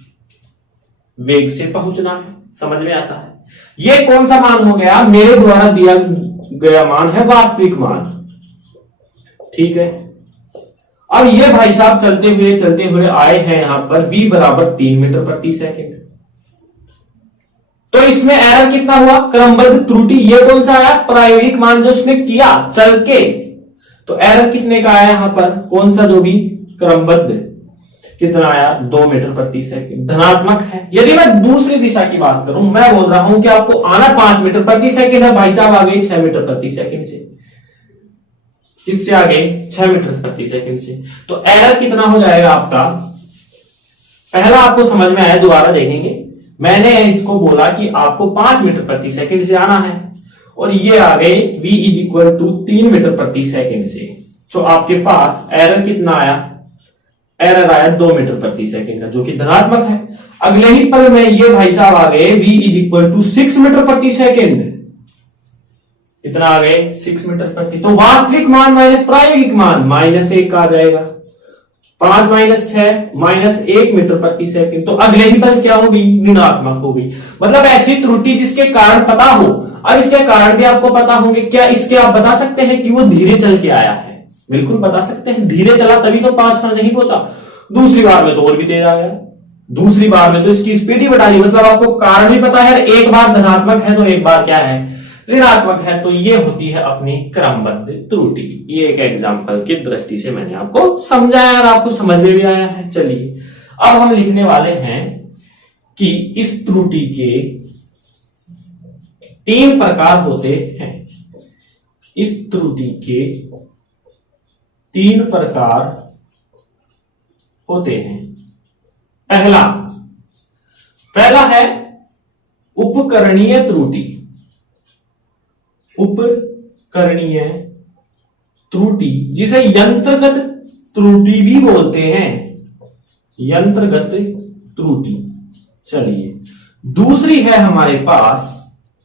वेग से पहुंचना है। समझ में आता है? यह कौन सा मान हो गया, मेरे द्वारा दिया गया मान है वास्तविक मान, ठीक है। अब ये भाई साहब चलते हुए आए हैं यहां पर v बराबर 3 मीटर प्रति सेकंड। तो इसमें एरर कितना हुआ, क्रमबद्ध त्रुटि। ये कौन सा आया, प्रायोगिक मान जो उसने किया चल के। तो एरर कितने का आया यहां पर, कौन सा जो भी क्रमबद्ध, कितना आया, 2 मीटर प्रति सेकंड, धनात्मक है। यदि मैं दूसरी दिशा की बात करूं, मैं बोल रहा हूं कि आपको आना 5 मीटर प्रति सेकंड है, भाई साहब आ गए 6 मीटर प्रति सेकंड से। किससे आ गए, 6 मीटर प्रति सेकंड से। तो एरर कितना हो जाएगा आपका, पहला आपको समझ में आया, दोबारा देखेंगे। मैंने इसको बोला कि आपको 5 मीटर प्रति सेकंड से आना है और ये आ गए v is equal to 3 meter प्रति सेकंड से। तो आपके पास एरर कितना आया, एरर आया 2 मीटर प्रति सेकंड का, जो कि धनात्मक है। अगले ही पल में ये भाई साहब आ गए v is equal to 6 meter प्रति सेकंड। कितना आ गए, 6 मीटर प्रति। तो वास्तविक मान माइनस प्रायोगिक मान -1 आ जाएगा। 5 माइनस 6 -1 मीटर प्रति सेकंड। तो अगले ही पल क्या होगी, ऋणात्मक होगी। मतलब ऐसी त्रुटि जिसके कारण पता हो। अब इसके कारण भी आपको पता होंगे। क्या इसके आप बता सकते हैं कि वो धीरे चल के आया है? बिल्कुल बता सकते हैं, धीरे चला तभी तो 5 पर नहीं पहुंचा। दूसरी बार में तो और भी तेज आ गया, दूसरी बार में तो इसकी स्पीड ही बढ़ा दी। मतलब आपको कारण भी पता है, एक बार धनात्मक है तो एक बार क्या है, ऋणात्मक है। तो ये होती है अपनी क्रमबद्ध त्रुटि। ये एक एग्जांपल की दृष्टि से मैंने आपको समझाया और आपको समझ में भी आया है। चलिए अब हम लिखने वाले हैं कि इस त्रुटि के 3 प्रकार होते हैं। इस त्रुटि के 3 प्रकार होते हैं। पहला है उपकरणीय त्रुटि। उपकरणीय त्रुटि जिसे यंत्रगत त्रुटि भी बोलते हैं। यंत्रगत त्रुटि। चलिए, दूसरी है हमारे पास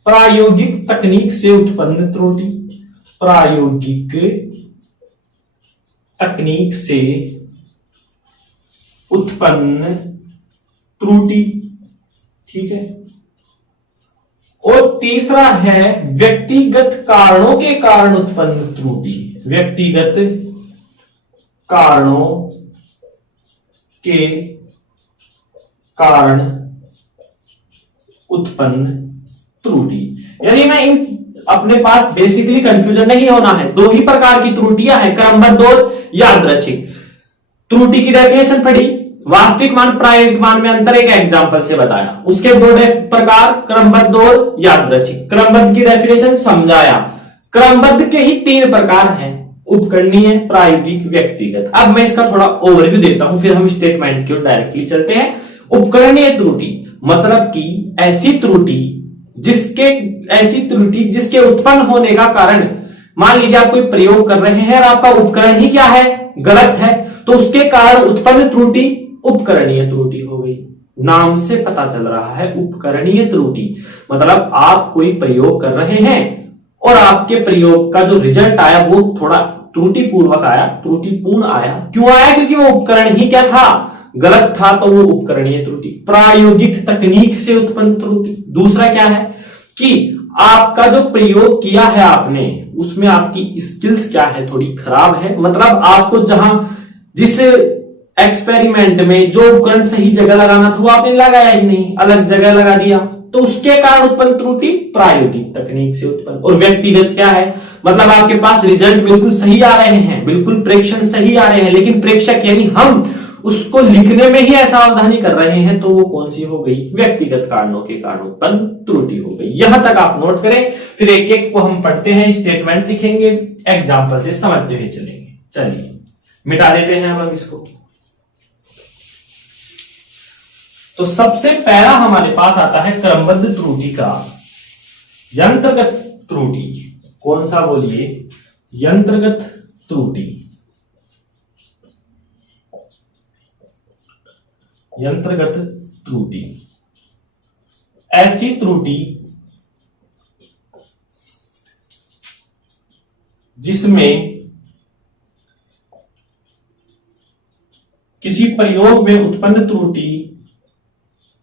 प्रायोगिक तकनीक से उत्पन्न त्रुटि। प्रायोगिक तकनीक से उत्पन्न त्रुटि, ठीक है। और तीसरा है व्यक्तिगत कारणों के कारण उत्पन्न त्रुटि। व्यक्तिगत कारणों के कारण उत्पन्न त्रुटि। यानी मैं इन अपने पास बेसिकली कंफ्यूजन नहीं होना है। 2 ही प्रकार की त्रुटियां हैं, क्रमबद्ध और यादृच्छिक। त्रुटि की डेफिनेशन पढ़ी, वास्तविक मान प्रायोगिक मान में अंतर एक एग्जांपल से बताया। उसके 2 प्रकार, क्रमबद्ध और यादृच्छिक। क्रमबद्ध की डेफिनेशन समझाया। क्रमबद्ध के ही 3 प्रकार हैं, उपकरणीय, प्रायोगिक, व्यक्तिगत। अब मैं इसका थोड़ा ओवरव्यू देता हूं, फिर हम स्टेटमेंट की ओर डायरेक्टली चलते हैं। उपकरणीय त्रुटि मतलब कि ऐसी त्रुटि जिसके उत्पन्न होने का कारण, मान लीजिए आप कोई प्रयोग कर रहे हैं और आपका उपकरण ही क्या है, गलत है, तो उसके कारण उत्पन्न त्रुटि उपकरणीय त्रुटि हो गई। नाम से पता चल रहा है उपकरणीय त्रुटि मतलब आप कोई प्रयोग कर रहे हैं और आपके प्रयोग का जो रिजल्ट आया वो थोड़ा त्रुटिपूर्वक आया, त्रुटिपूर्ण आया। क्यों आया? क्योंकि वो उपकरण ही क्या था, गलत था, तो वो उपकरणीय त्रुटि। प्रायोगिक तकनीक से उत्पन्न त्रुटि दूसरा क्या है कि आपका जो प्रयोग किया है आपने, उसमें आपकी स्किल्स क्या है, थोड़ी खराब है। मतलब आपको जिस एक्सपेरिमेंट में जो उपकरण सही जगह लगाना था वो आपने लगाया ही नहीं, अलग जगह लगा दिया, तो उसके कारण उत्पन्न त्रुटि प्रायोगिक तकनीक से उत्पन्न। और व्यक्तिगत क्या है, मतलब आपके पास रिजल्ट बिल्कुल सही आ रहे हैं, बिल्कुल प्रेक्षण सही आ रहे हैं, लेकिन प्रेक्षक यानी हम उसको लिखने में ही असावधानी कर रहे हैं, तो वो कौन सी हो गई, व्यक्तिगत कारणों के कारण उत्पन्न त्रुटि हो गई। यहां तक आप नोट करें, फिर एक एक को हम पढ़ते हैं, स्टेटमेंट लिखेंगे, एग्जाम्पल से समझते हुए चलेंगे। चलिए मिटा देते हैं हम इसको। तो सबसे पहला हमारे पास आता है क्रमबद्ध त्रुटि का यंत्रगत त्रुटि। कौन सा बोलिए, यंत्रगत त्रुटि। यंत्रगत त्रुटि ऐसी त्रुटि जिसमें किसी प्रयोग में उत्पन्न त्रुटि,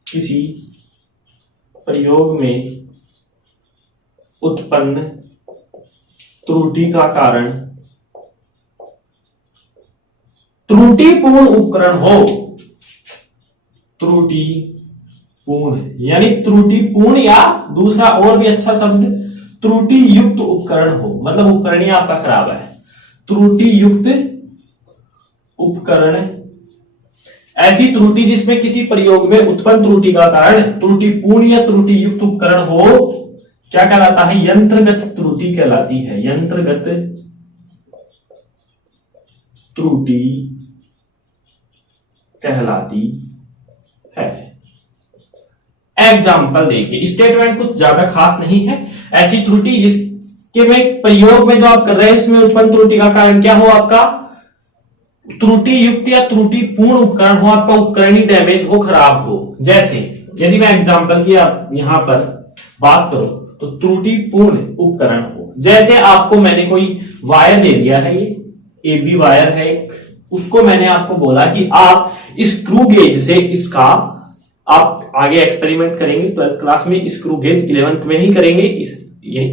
किसी प्रयोग में उत्पन्न त्रुटि का कारण त्रुटिपूर्ण उपकरण हो। त्रुटिपूर्ण यानी त्रुटिपूर्ण, या दूसरा और भी अच्छा शब्द त्रुटि युक्त उपकरण हो, मतलब उपकरण ही आपका खराब है। त्रुटि युक्त उपकरण ऐसी त्रुटि जिसमें किसी प्रयोग में उत्पन्न त्रुटि का कारण त्रुटिपूर्ण या त्रुटि युक्त उपकरण हो, क्या कहलाता है, यंत्रगत त्रुटि कहलाती है। यंत्रगत त्रुटि कहलाती है। एग्जाम्पल देखिए, स्टेटमेंट कुछ ज्यादा खास नहीं है। ऐसी त्रुटि जिसके में प्रयोग में जो आप कर रहे हैं इसमें उत्पन्न त्रुटि का कारण क्या हो, आपका त्रुटि युक्त या त्रुटिपूर्ण उपकरण हो, आपका उपकरण ही डैमेज हो, खराब हो। जैसे यदि मैं एग्जांपल की आप यहां पर बात करूं तो त्रुटिपूर्ण उपकरण हो, जैसे आपको मैंने कोई वायर दे दिया है, ये AB वायर है, उसको मैंने आपको बोला कि आप स्क्रू गेज से इसका, आप आगे एक्सपेरिमेंट करेंगे 12th क्लास में, स्क्रू गेज 11th में ही करेंगे,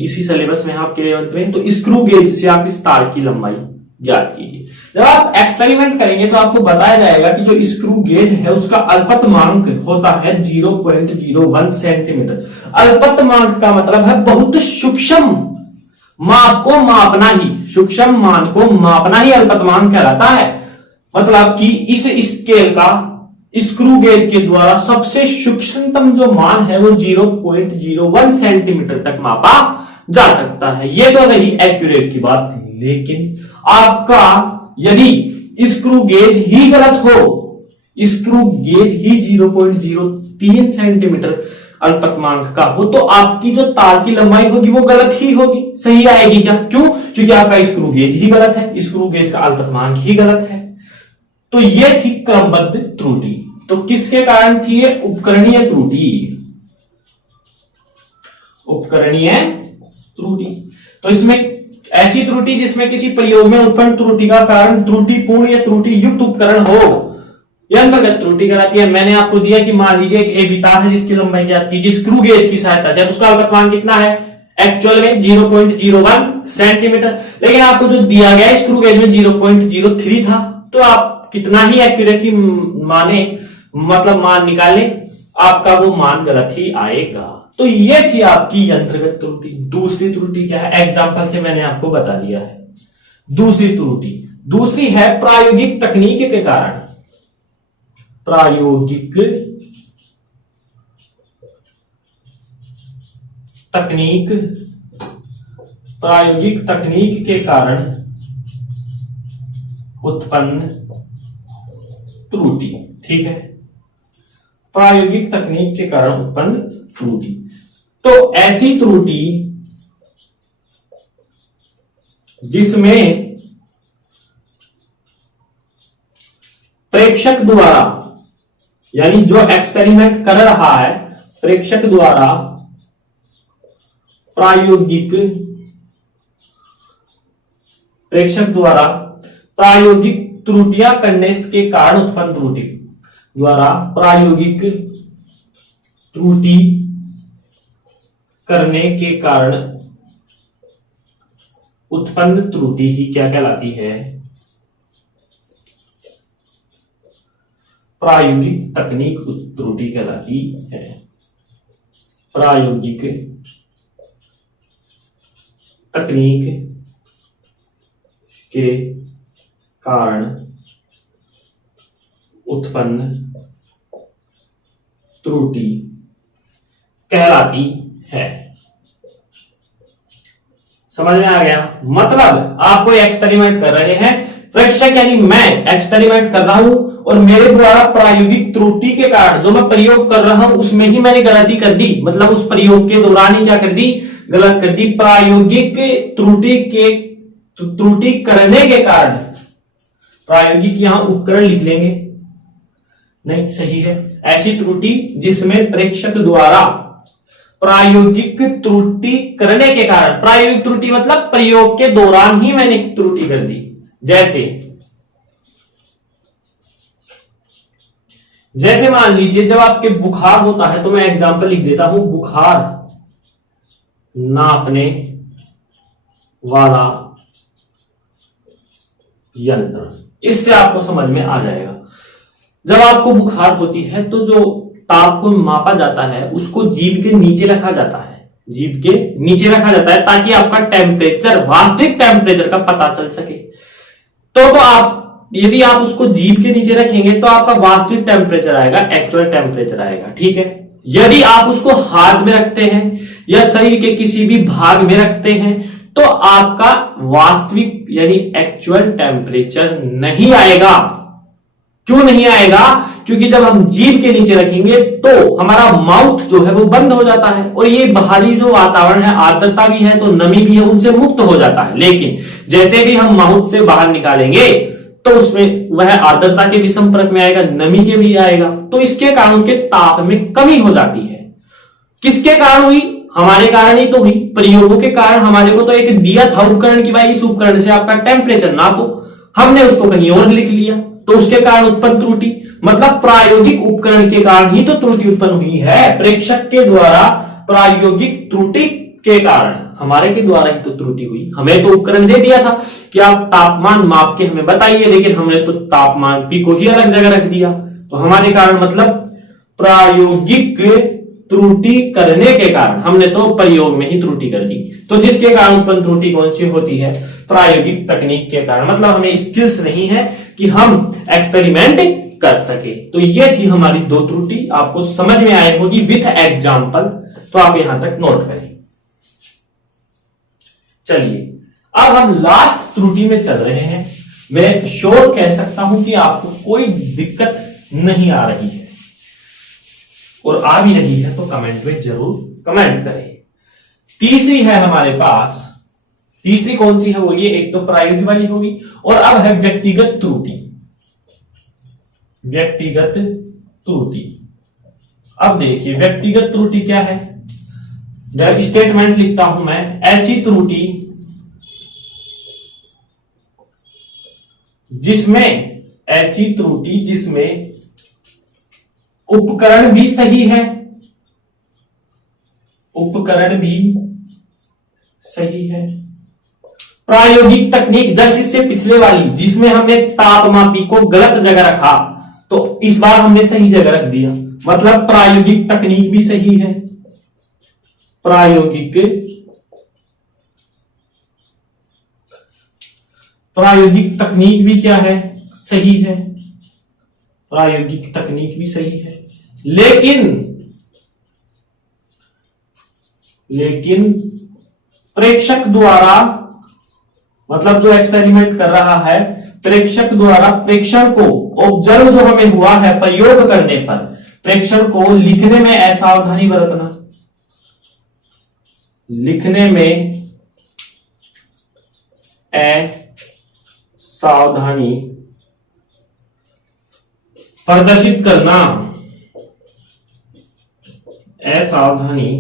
इसी सिलेबस में आपके 11th में, तो स्क्रू गेज से आप इस तार की लंबाई ज्ञात कीजिए। जब आप एक्सपेरिमेंट करेंगे तो आपको बताया जाएगा कि जो स्क्रू गेज है उसका अल्पतमांक होता है 0.01 सेंटीमीटर। अल्पतमांक का मतलब है बहुत सूक्ष्म माप को मापना ही, सूक्ष्म मान को मापना ही अल्पतमांक कहलाता है। मतलब कि इस स्केल का स्क्रू गेज के द्वारा सबसे सूक्ष्मतम जो मान है वो 0.01 सेंटीमीटर तक मापा जा सकता है। ये तो रही एक्यूरेट की बात, लेकिन आपका यदि स्क्रू गेज ही गलत हो, स्क्रू गेज ही 0.03 सेंटीमीटर अल्पतमांक का हो, तो आपकी जो तार की लंबाई होगी वो गलत ही होगी, सही आएगी क्या? क्यों? क्योंकि आपका स्क्रू गेज ही गलत है, स्क्रू गेज का अल्पतमांक ही गलत है। तो ये थी क्रमबद्ध त्रुटि। तो किसके कारण थी ये? उपकरणीय त्रुटि, उपकरणीय त्रुटि। तो इसमें ऐसी त्रुटि जिसमें किसी प्रयोग में उत्पन्न त्रुटि का कारण त्रुटिपूर्ण या त्रुटि युक्त उपकरण हो, यह अंतर्गत त्रुटि कहलाती है। मैंने आपको दिया कि मान लीजिए एक एबी तार है जिसकी लंबाई ज्ञात कीजिए स्क्रू गेज की सहायता से, उसका अल्पतमांक कितना है? एक्चुअल में 0.01 सेंटीमीटर, लेकिन आपको जो दिया गया स्क्रू गेज में 0.03 था, तो आप कितना ही एक्यूरेसी माने मतलब मान निकाले, आपका वो मान गलत ही आएगा। तो ये थी आपकी यंत्रगत त्रुटि। दूसरी त्रुटि क्या है? एग्जाम्पल से मैंने आपको बता दिया है। दूसरी त्रुटि, दूसरी है प्रायोगिक तकनीक के कारण, प्रायोगिक तकनीक के कारण उत्पन्न त्रुटि। ठीक है, प्रायोगिक तकनीक के कारण उत्पन्न त्रुटि। तो ऐसी त्रुटि जिसमें प्रेक्षक द्वारा, यानी जो एक्सपेरिमेंट कर रहा है, प्रेक्षक द्वारा प्रायोगिक त्रुटियां करने के कारण उत्पन्न त्रुटि, द्वारा प्रायोगिक त्रुटि करने के कारण उत्पन्न त्रुटि ही क्या कहलाती है? प्रायोगिक तकनीक त्रुटि कहलाती है। प्रायोगिक तकनीक के कारण उत्पन्न त्रुटि कहलाती है। समझ में आ गया? मतलब आप कोई एक्सपेरिमेंट कर रहे हैं, प्रेक्षक यानी मैं एक्सपेरिमेंट कर रहा हूं और मेरे द्वारा प्रायोगिक त्रुटि के कारण जो मैं प्रयोग कर रहा हूं उसमें ही मैंने गलती कर दी, मतलब उस प्रयोग के दौरान ही क्या कर दी? गलत कर दी। प्रायोगिक त्रुटि करने के कारण, प्रायोगिक यहां उपकरण लिख लेंगे, नहीं सही है। ऐसी त्रुटि जिसमें प्रेक्षक द्वारा प्रायोगिक त्रुटि करने के कारण, प्रायोगिक त्रुटि मतलब प्रयोग के दौरान ही मैंने त्रुटि कर दी। जैसे मान लीजिए जब आपके बुखार होता है, तो मैं एग्जांपल लिख देता हूं, बुखार नापने वाला यंत्र, इससे आपको समझ में आ जाएगा। जब आपको बुखार होती है तो जो ताप को मापा जाता है उसको जीभ के नीचे रखा जाता है, जीभ के नीचे रखा जाता है ताकि आपका टेम्परेचर, वास्तविक टेम्परेचर का पता चल सके। तो आप यदि आप उसको जीभ के नीचे रखेंगे तो आपका वास्तविक टेम्परेचर आएगा, एक्चुअल टेम्परेचर आएगा। ठीक है, यदि आप उसको हाथ में रखते हैं या शरीर के किसी भी भाग में रखते हैं तो आपका वास्तविक यानी एक्चुअल टेम्परेचर नहीं आएगा। क्यों नहीं आएगा? क्योंकि जब हम जीभ के नीचे रखेंगे तो हमारा माउथ जो है वो बंद हो जाता है और ये बाहरी जो वातावरण है, आर्द्रता भी है तो नमी भी है, उनसे मुक्त हो जाता है। लेकिन जैसे भी हम माउथ से बाहर निकालेंगे तो उसमें वह आर्द्रता के भी संपर्क में आएगा, नमी के भी आएगा, तो इसके कारण उसके ताप में कमी हो जाती है। किसके कारण हुई? हमारे कारण ही तो हुई, प्रयोगों के कारण। हमारे को तो एक दिया था उपकरण की, भाई इस उपकरण से आपका टेम्परेचर नापो, हमने उसको कहीं और लिख लिया, तो उसके कारण उत्पन्न त्रुटि। मतलब प्रायोगिक उपकरण के कारण ही तो त्रुटि उत्पन्न हुई है, प्रेक्षक के द्वारा प्रायोगिक त्रुटि के कारण, हमारे के द्वारा ही तो त्रुटि हुई। हमें तो उपकरण दे दिया था कि आप तापमान माप के हमें बताइए, लेकिन हमने तो तापमान पी को ही अलग जगह रख दिया, तो हमारे कारण मतलब प्रायोगिक त्रुटि करने के कारण हमने तो प्रयोग में ही त्रुटि कर दी। तो जिसके कारण उत्पन्न त्रुटि कौन सी होती है? प्रायोगिक तकनीक के कारण। मतलब हमें स्किल्स नहीं है कि हम एक्सपेरिमेंट कर सके। तो ये थी हमारी 2 त्रुटि, आपको समझ में आई होगी विथ एग्जाम्पल, तो आप यहां तक नोट करें। चलिए अब हम लास्ट त्रुटि में चल रहे हैं। मैं श्योर कह सकता हूं कि आपको कोई दिक्कत नहीं आ रही है, और आ भी रही है तो कमेंट में जरूर कमेंट करें। तीसरी है हमारे पास, तीसरी कौन सी है बोलिए? एक तो प्रायोगिक वाली होगी, और अब है व्यक्तिगत त्रुटि। व्यक्तिगत त्रुटि, अब देखिए व्यक्तिगत त्रुटि क्या है। स्टेटमेंट लिखता हूं मैं, ऐसी त्रुटि जिसमें उपकरण भी सही है, उपकरण भी सही है। प्रायोगिक तकनीक जस्ट इससे पिछले वाली, जिसमें हमने तापमापी को गलत जगह रखा, तो इस बार हमने सही जगह रख दिया, मतलब प्रायोगिक तकनीक भी सही है। प्रायोगिक तकनीक भी क्या है? सही है। प्रायोगिक तकनीक भी सही है, लेकिन प्रेक्षक द्वारा, मतलब जो एक्सपेरिमेंट कर रहा है, प्रेक्षक द्वारा प्रेक्षण को, ऑब्जर्व जो हमें हुआ है प्रयोग करने पर, प्रेक्षण को लिखने में असावधानी बरतना, लिखने में असावधानी प्रदर्शित करना, असावधानी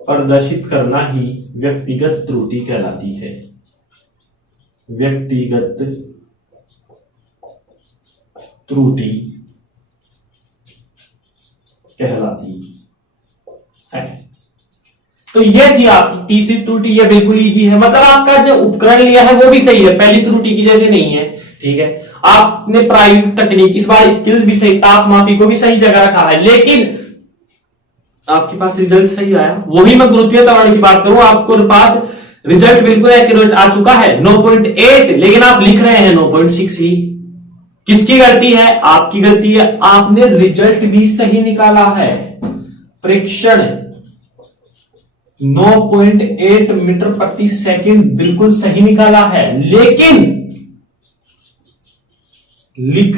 प्रदर्शित करना ही व्यक्तिगत त्रुटि कहलाती है। व्यक्तिगत त्रुटि कहलाती है। तो यह थी आपकी तीसरी त्रुटि। यह बिल्कुल इजी है, मतलब आपका जो उपकरण लिया है वो भी सही है, पहली त्रुटि की जैसे नहीं है। ठीक है, आपने प्रायोगिक तकनीक, इस बार स्किल भी सही, तापमापी को भी सही जगह रखा है, लेकिन आपके पास रिजल्ट सही आया। वही मैं गुरुत्वीय त्वरण की बात करूं, आपको पास रिजल्ट बिल्कुल एक्यूरेट आ चुका है 9.8, लेकिन आप लिख रहे हैं 9.6 ही। किसकी गलती है? आपकी गलती है। आपने रिजल्ट भी सही निकाला है, प्रेक्षण 9.8 मीटर प्रति सेकंड बिल्कुल सही निकाला है, लेकिन लिख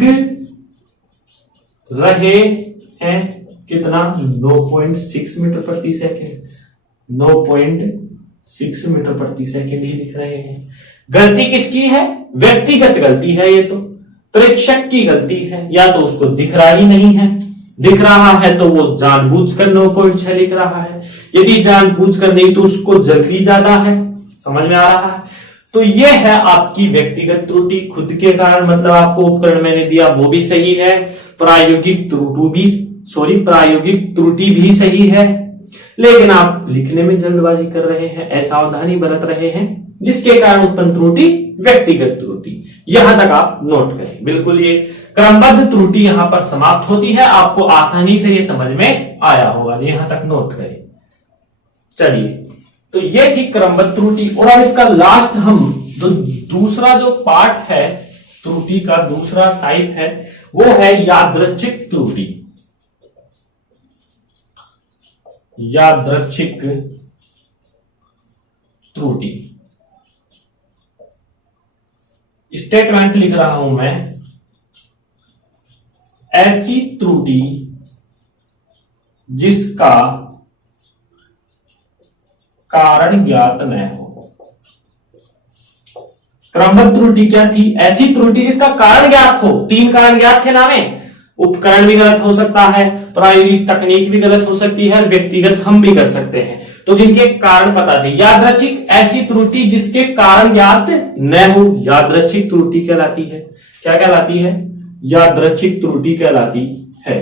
रहे हैं कितना? 9.6 मीटर प्रति सेकंड, 9.6 मीटर प्रति सेकंड ही लिख रहे हैं। गलती किसकी है? व्यक्तिगत गलती है, ये तो प्रेक्षक की गलती है, या तो उसको दिख रहा ही नहीं है, दिख रहा है तो वो जानबूझकर 9.6 लिख रहा है, यदि जानबूझकर नहीं तो उसको जल्दी ज्यादा है। समझ में आ रहा है? तो ये है आपकी व्यक्तिगत त्रुटि, खुद के कारण, मतलब आपको उपकरण मैंने दिया वो भी सही है, प्रायोगिक त्रुटि भी सही है, लेकिन आप लिखने में जल्दबाजी कर रहे हैं, असावधानी बरत रहे हैं, जिसके कारण उत्पन्न त्रुटि व्यक्तिगत त्रुटि। यहां तक आप नोट करें। बिल्कुल ये क्रमबद्ध त्रुटि यहां पर समाप्त होती है, आपको आसानी से ये समझ में आया होगा, यहां तक नोट करें। चलिए, तो ये थी क्रमबद्ध त्रुटि। और अब इसका लास्ट हम दूसरा जो पार्ट है त्रुटि का, दूसरा टाइप है, वो है यादृच्छिक त्रुटि। यादृच्छिक त्रुटि, स्टेटमेंट लिख रहा हूं मैं, ऐसी त्रुटि जिसका कारण ज्ञात न हो। क्रमबद्ध त्रुटि क्या थी? ऐसी त्रुटि जिसका कारण ज्ञात हो। 3 कारण ज्ञात थे ना में, उपकरण भी गलत हो सकता है, प्रायोगिक तकनीक भी गलत हो सकती है, व्यक्तिगत हम भी कर सकते हैं, तो जिनके कारण पता थे। यादृच्छिक, ऐसी त्रुटि जिसके कारण ज्ञात न हो, यादृच्छिक त्रुटि कहलाती है। क्या कहलाती है? यादृच्छिक त्रुटि कहलाती है।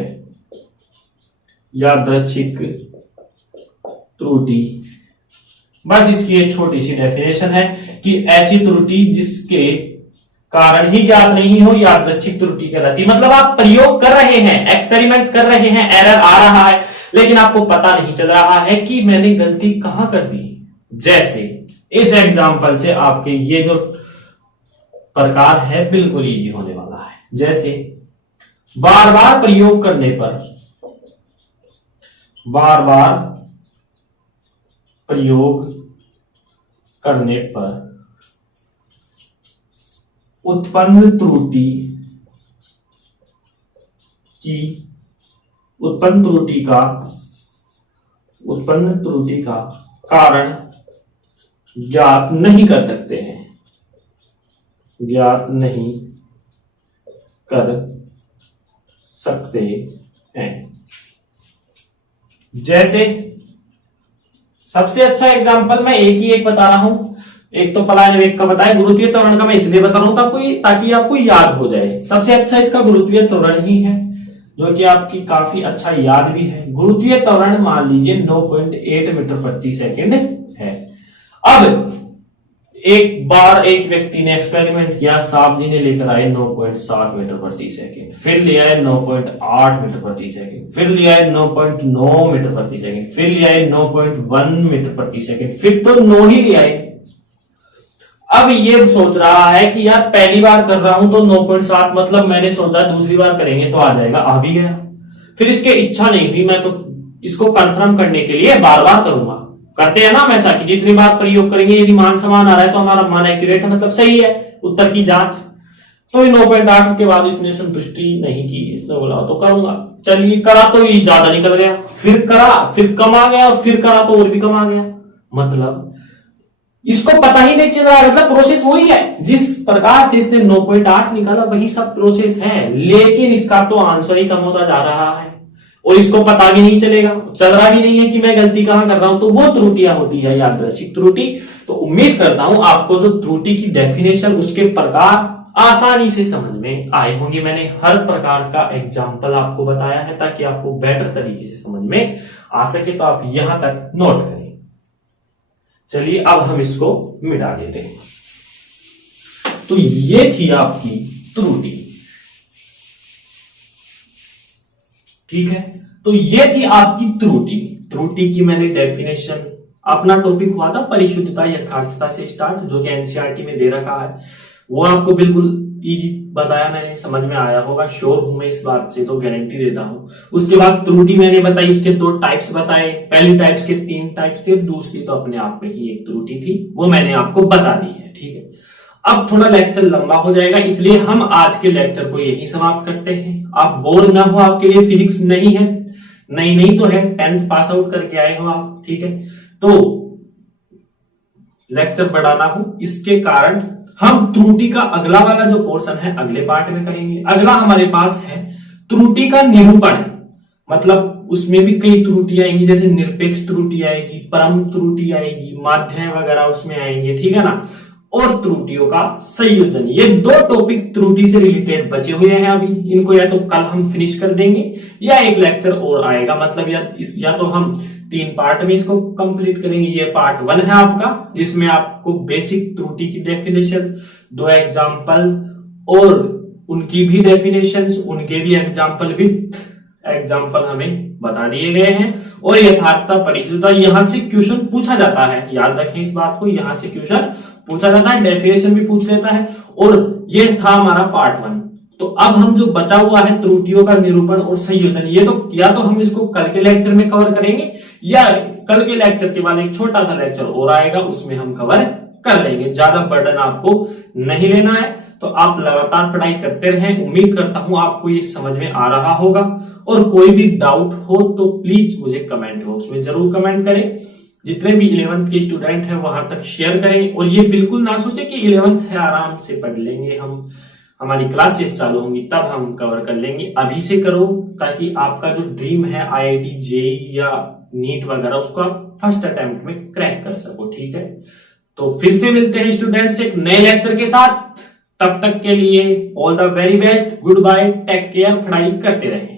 यादृच्छिक त्रुटि, बस इसकी एक छोटी सी डेफिनेशन है कि ऐसी त्रुटि जिसके कारण ही ज्ञात नहीं हो, यादृच्छिक त्रुटि कहलाती है। मतलब आप प्रयोग कर रहे हैं, एक्सपेरिमेंट कर रहे हैं, एरर आ रहा है, लेकिन आपको पता नहीं चल रहा है कि मैंने गलती कहां कर दी। जैसे इस एग्जांपल से आपके ये जो प्रकार है बिल्कुल इजी होने वाला है। जैसे बार बार प्रयोग करने पर, बार बार प्रयोग करने पर उत्पन्न त्रुटि का कारण ज्ञात नहीं कर सकते हैं, ज्ञात नहीं कर सकते हैं। जैसे सबसे अच्छा एग्जांपल मैं एक बता रहा हूं। एक तो पलायन वेग का बताया, गुरुत्वीय त्वरण का मैं इसलिए बता रहा हूं ताकि आपको याद हो जाए। सबसे अच्छा इसका गुरुत्वीय त्वरण ही है, जो कि आपकी काफी अच्छा याद भी है। गुरुत्वीय त्वरण मान लीजिए 9.8 मीटर प्रति सेकेंड है। अब एक बार एक व्यक्ति ने एक्सपेरिमेंट किया, साहब जी ने लेकर आए 9.7 मीटर प्रति सेकेंड, फिर ले आए 9.8 मीटर प्रति सेकेंड, फिर ले आए 9.9 मीटर प्रति सेकेंड, फिर ले आए 9.1 मीटर प्रति सेकेंड, फिर तो 9 ही ले आए। अब ये सोच रहा है कि यार पहली बार कर रहा हूं तो 9.7, मतलब मैंने सोचा दूसरी बार करेंगे तो आ जाएगा, आ भी गया। फिर इसके इच्छा नहीं हुई, मैं तो इसको कंफर्म करने के लिए बार बार करूंगा। करते हैं ना हम ऐसा कि जितनी बार प्रयोग करेंगे यदि मान समान आ रहा है तो हमारा मान एक्यूरेट है, मतलब सही है, उत्तर की जांच। तो 9.8 के बाद इसने संतुष्टि नहीं की, इसने बोला तो करूंगा। चलिए करा तो ये ज्यादा निकल गया, फिर करा फिर कम आ गया, और फिर करा तो और भी कम आ गया। मतलब इसको पता ही नहीं चल रहा है, मतलब प्रोसेस वही है जिस प्रकार से इसने 9.8 निकाला वही सब प्रोसेस है, लेकिन इसका तो आंसर ही कम होता जा रहा है और इसको पता भी नहीं चलेगा, चल रहा भी नहीं है कि मैं गलती कहां कर रहा हूं। तो वो त्रुटियां होती है यादृच्छिक त्रुटि। तो उम्मीद करता हूं आपको जो त्रुटि की डेफिनेशन, उसके प्रकार आसानी से समझ में आए होंगे। मैंने हर प्रकार का एग्जाम्पल आपको बताया है ताकि आपको बेटर तरीके से समझ में आ सके। तो आप यहां तक नोट करें। चलिए अब हम इसको मिटा देते हैं। तो ये थी आपकी त्रुटि, ठीक है। तो ये थी आपकी त्रुटि। त्रुटि की मैंने डेफिनेशन, अपना टॉपिक हुआ था परिशुद्धता यथार्थता से स्टार्ट, जो कि एनसीईआरटी में दे रखा है। वो आपको बिल्कुल इजी बताया मैंने, समझ में आया होगा, श्योर हूं मैं इस बात से, तो गारंटी देता हूं। उसके बाद त्रुटि मैंने बताई, उसके 2 टाइप्स बताए। पहली टाइप्स के 3 टाइप्स थे, दूसरी तो अपने आप में ही एक त्रुटि थी, वो मैंने आपको बता दी है, ठीक है। अब थोड़ा लेक्चर लंबा हो जाएगा, इसलिए हम आज के लेक्चर को यही समाप्त करते हैं। आप बोर ना हो, आपके लिए फिजिक्स नहीं है, नहीं तो है, 10th पास आउट करके आए हो आप, ठीक है। तो लेक्चर बढ़ाना हो, इसके कारण हम त्रुटि का अगला वाला जो पोर्शन है अगले पार्ट में करेंगे। अगला हमारे पास है त्रुटि का निरूपण, मतलब उसमें भी कई त्रुटि आएंगी, जैसे निरपेक्ष त्रुटि आएगी, परम त्रुटि आएगी, माध्य वगैरह उसमें आएंगे, ठीक है ना। और त्रुटियों का संयोजन, ये 2 टॉपिक त्रुटि से रिलेटेड बचे हुए हैं अभी। इनको या तो कल हम फिनिश कर देंगे या एक लेक्चर और आएगा, मतलब या तो हम 3 पार्ट में इसको कंप्लीट करेंगे। ये पार्ट 1 है आपका, जिसमें आपको बेसिक त्रुटि की डेफिनेशन, 2 एग्जाम्पल और उनकी भी डेफिनेशंस, उनके भी एग्जाम्पल विथ एग्जाम्पल हमें बता दिए गए हैं। और यथार्थता परिशुद्धता, यहां से क्वेश्चन पूछा जाता है, याद रखें इस बात को, यहां से क्वेश्चन पूछा जाता है, डेफिनेशन भी पूछ लेता है। और ये था हमारा पार्ट 1। तो अब हम जो बचा हुआ है त्रुटियों का निरूपण और संयोजन, ये तो या तो हम इसको कल के लेक्चर में कवर करेंगे या कल के लेक्चर के बाद एक छोटा सा लेक्चर और आएगा, उसमें हम कवर कर लेंगे। ज्यादा बर्डन आपको नहीं लेना है, तो आप लगातार पढ़ाई करते रहें। उम्मीद करता हूं आपको ये समझ में आ रहा होगा। और कोई भी डाउट हो तो प्लीज मुझे कमेंट बॉक्स में जरूर कमेंट करें। जितने भी 11th के स्टूडेंट हैं वहां तक शेयर करें, और ये बिल्कुल ना सोचे कि 11th है आराम से पढ़ लेंगे हम, हमारी क्लासेस चालू होंगी तब हम कवर कर लेंगे। अभी से करो ताकि आपका जो ड्रीम है IIT JEE या नीट वगैरह, उसको आप फर्स्ट अटेम्प्ट में क्रैक कर सको, ठीक है। तो फिर से मिलते हैं स्टूडेंट्स एक नए लेक्चर के साथ। तब तक के लिए all the very best, good bye, take care, पढ़ाई करते रहें।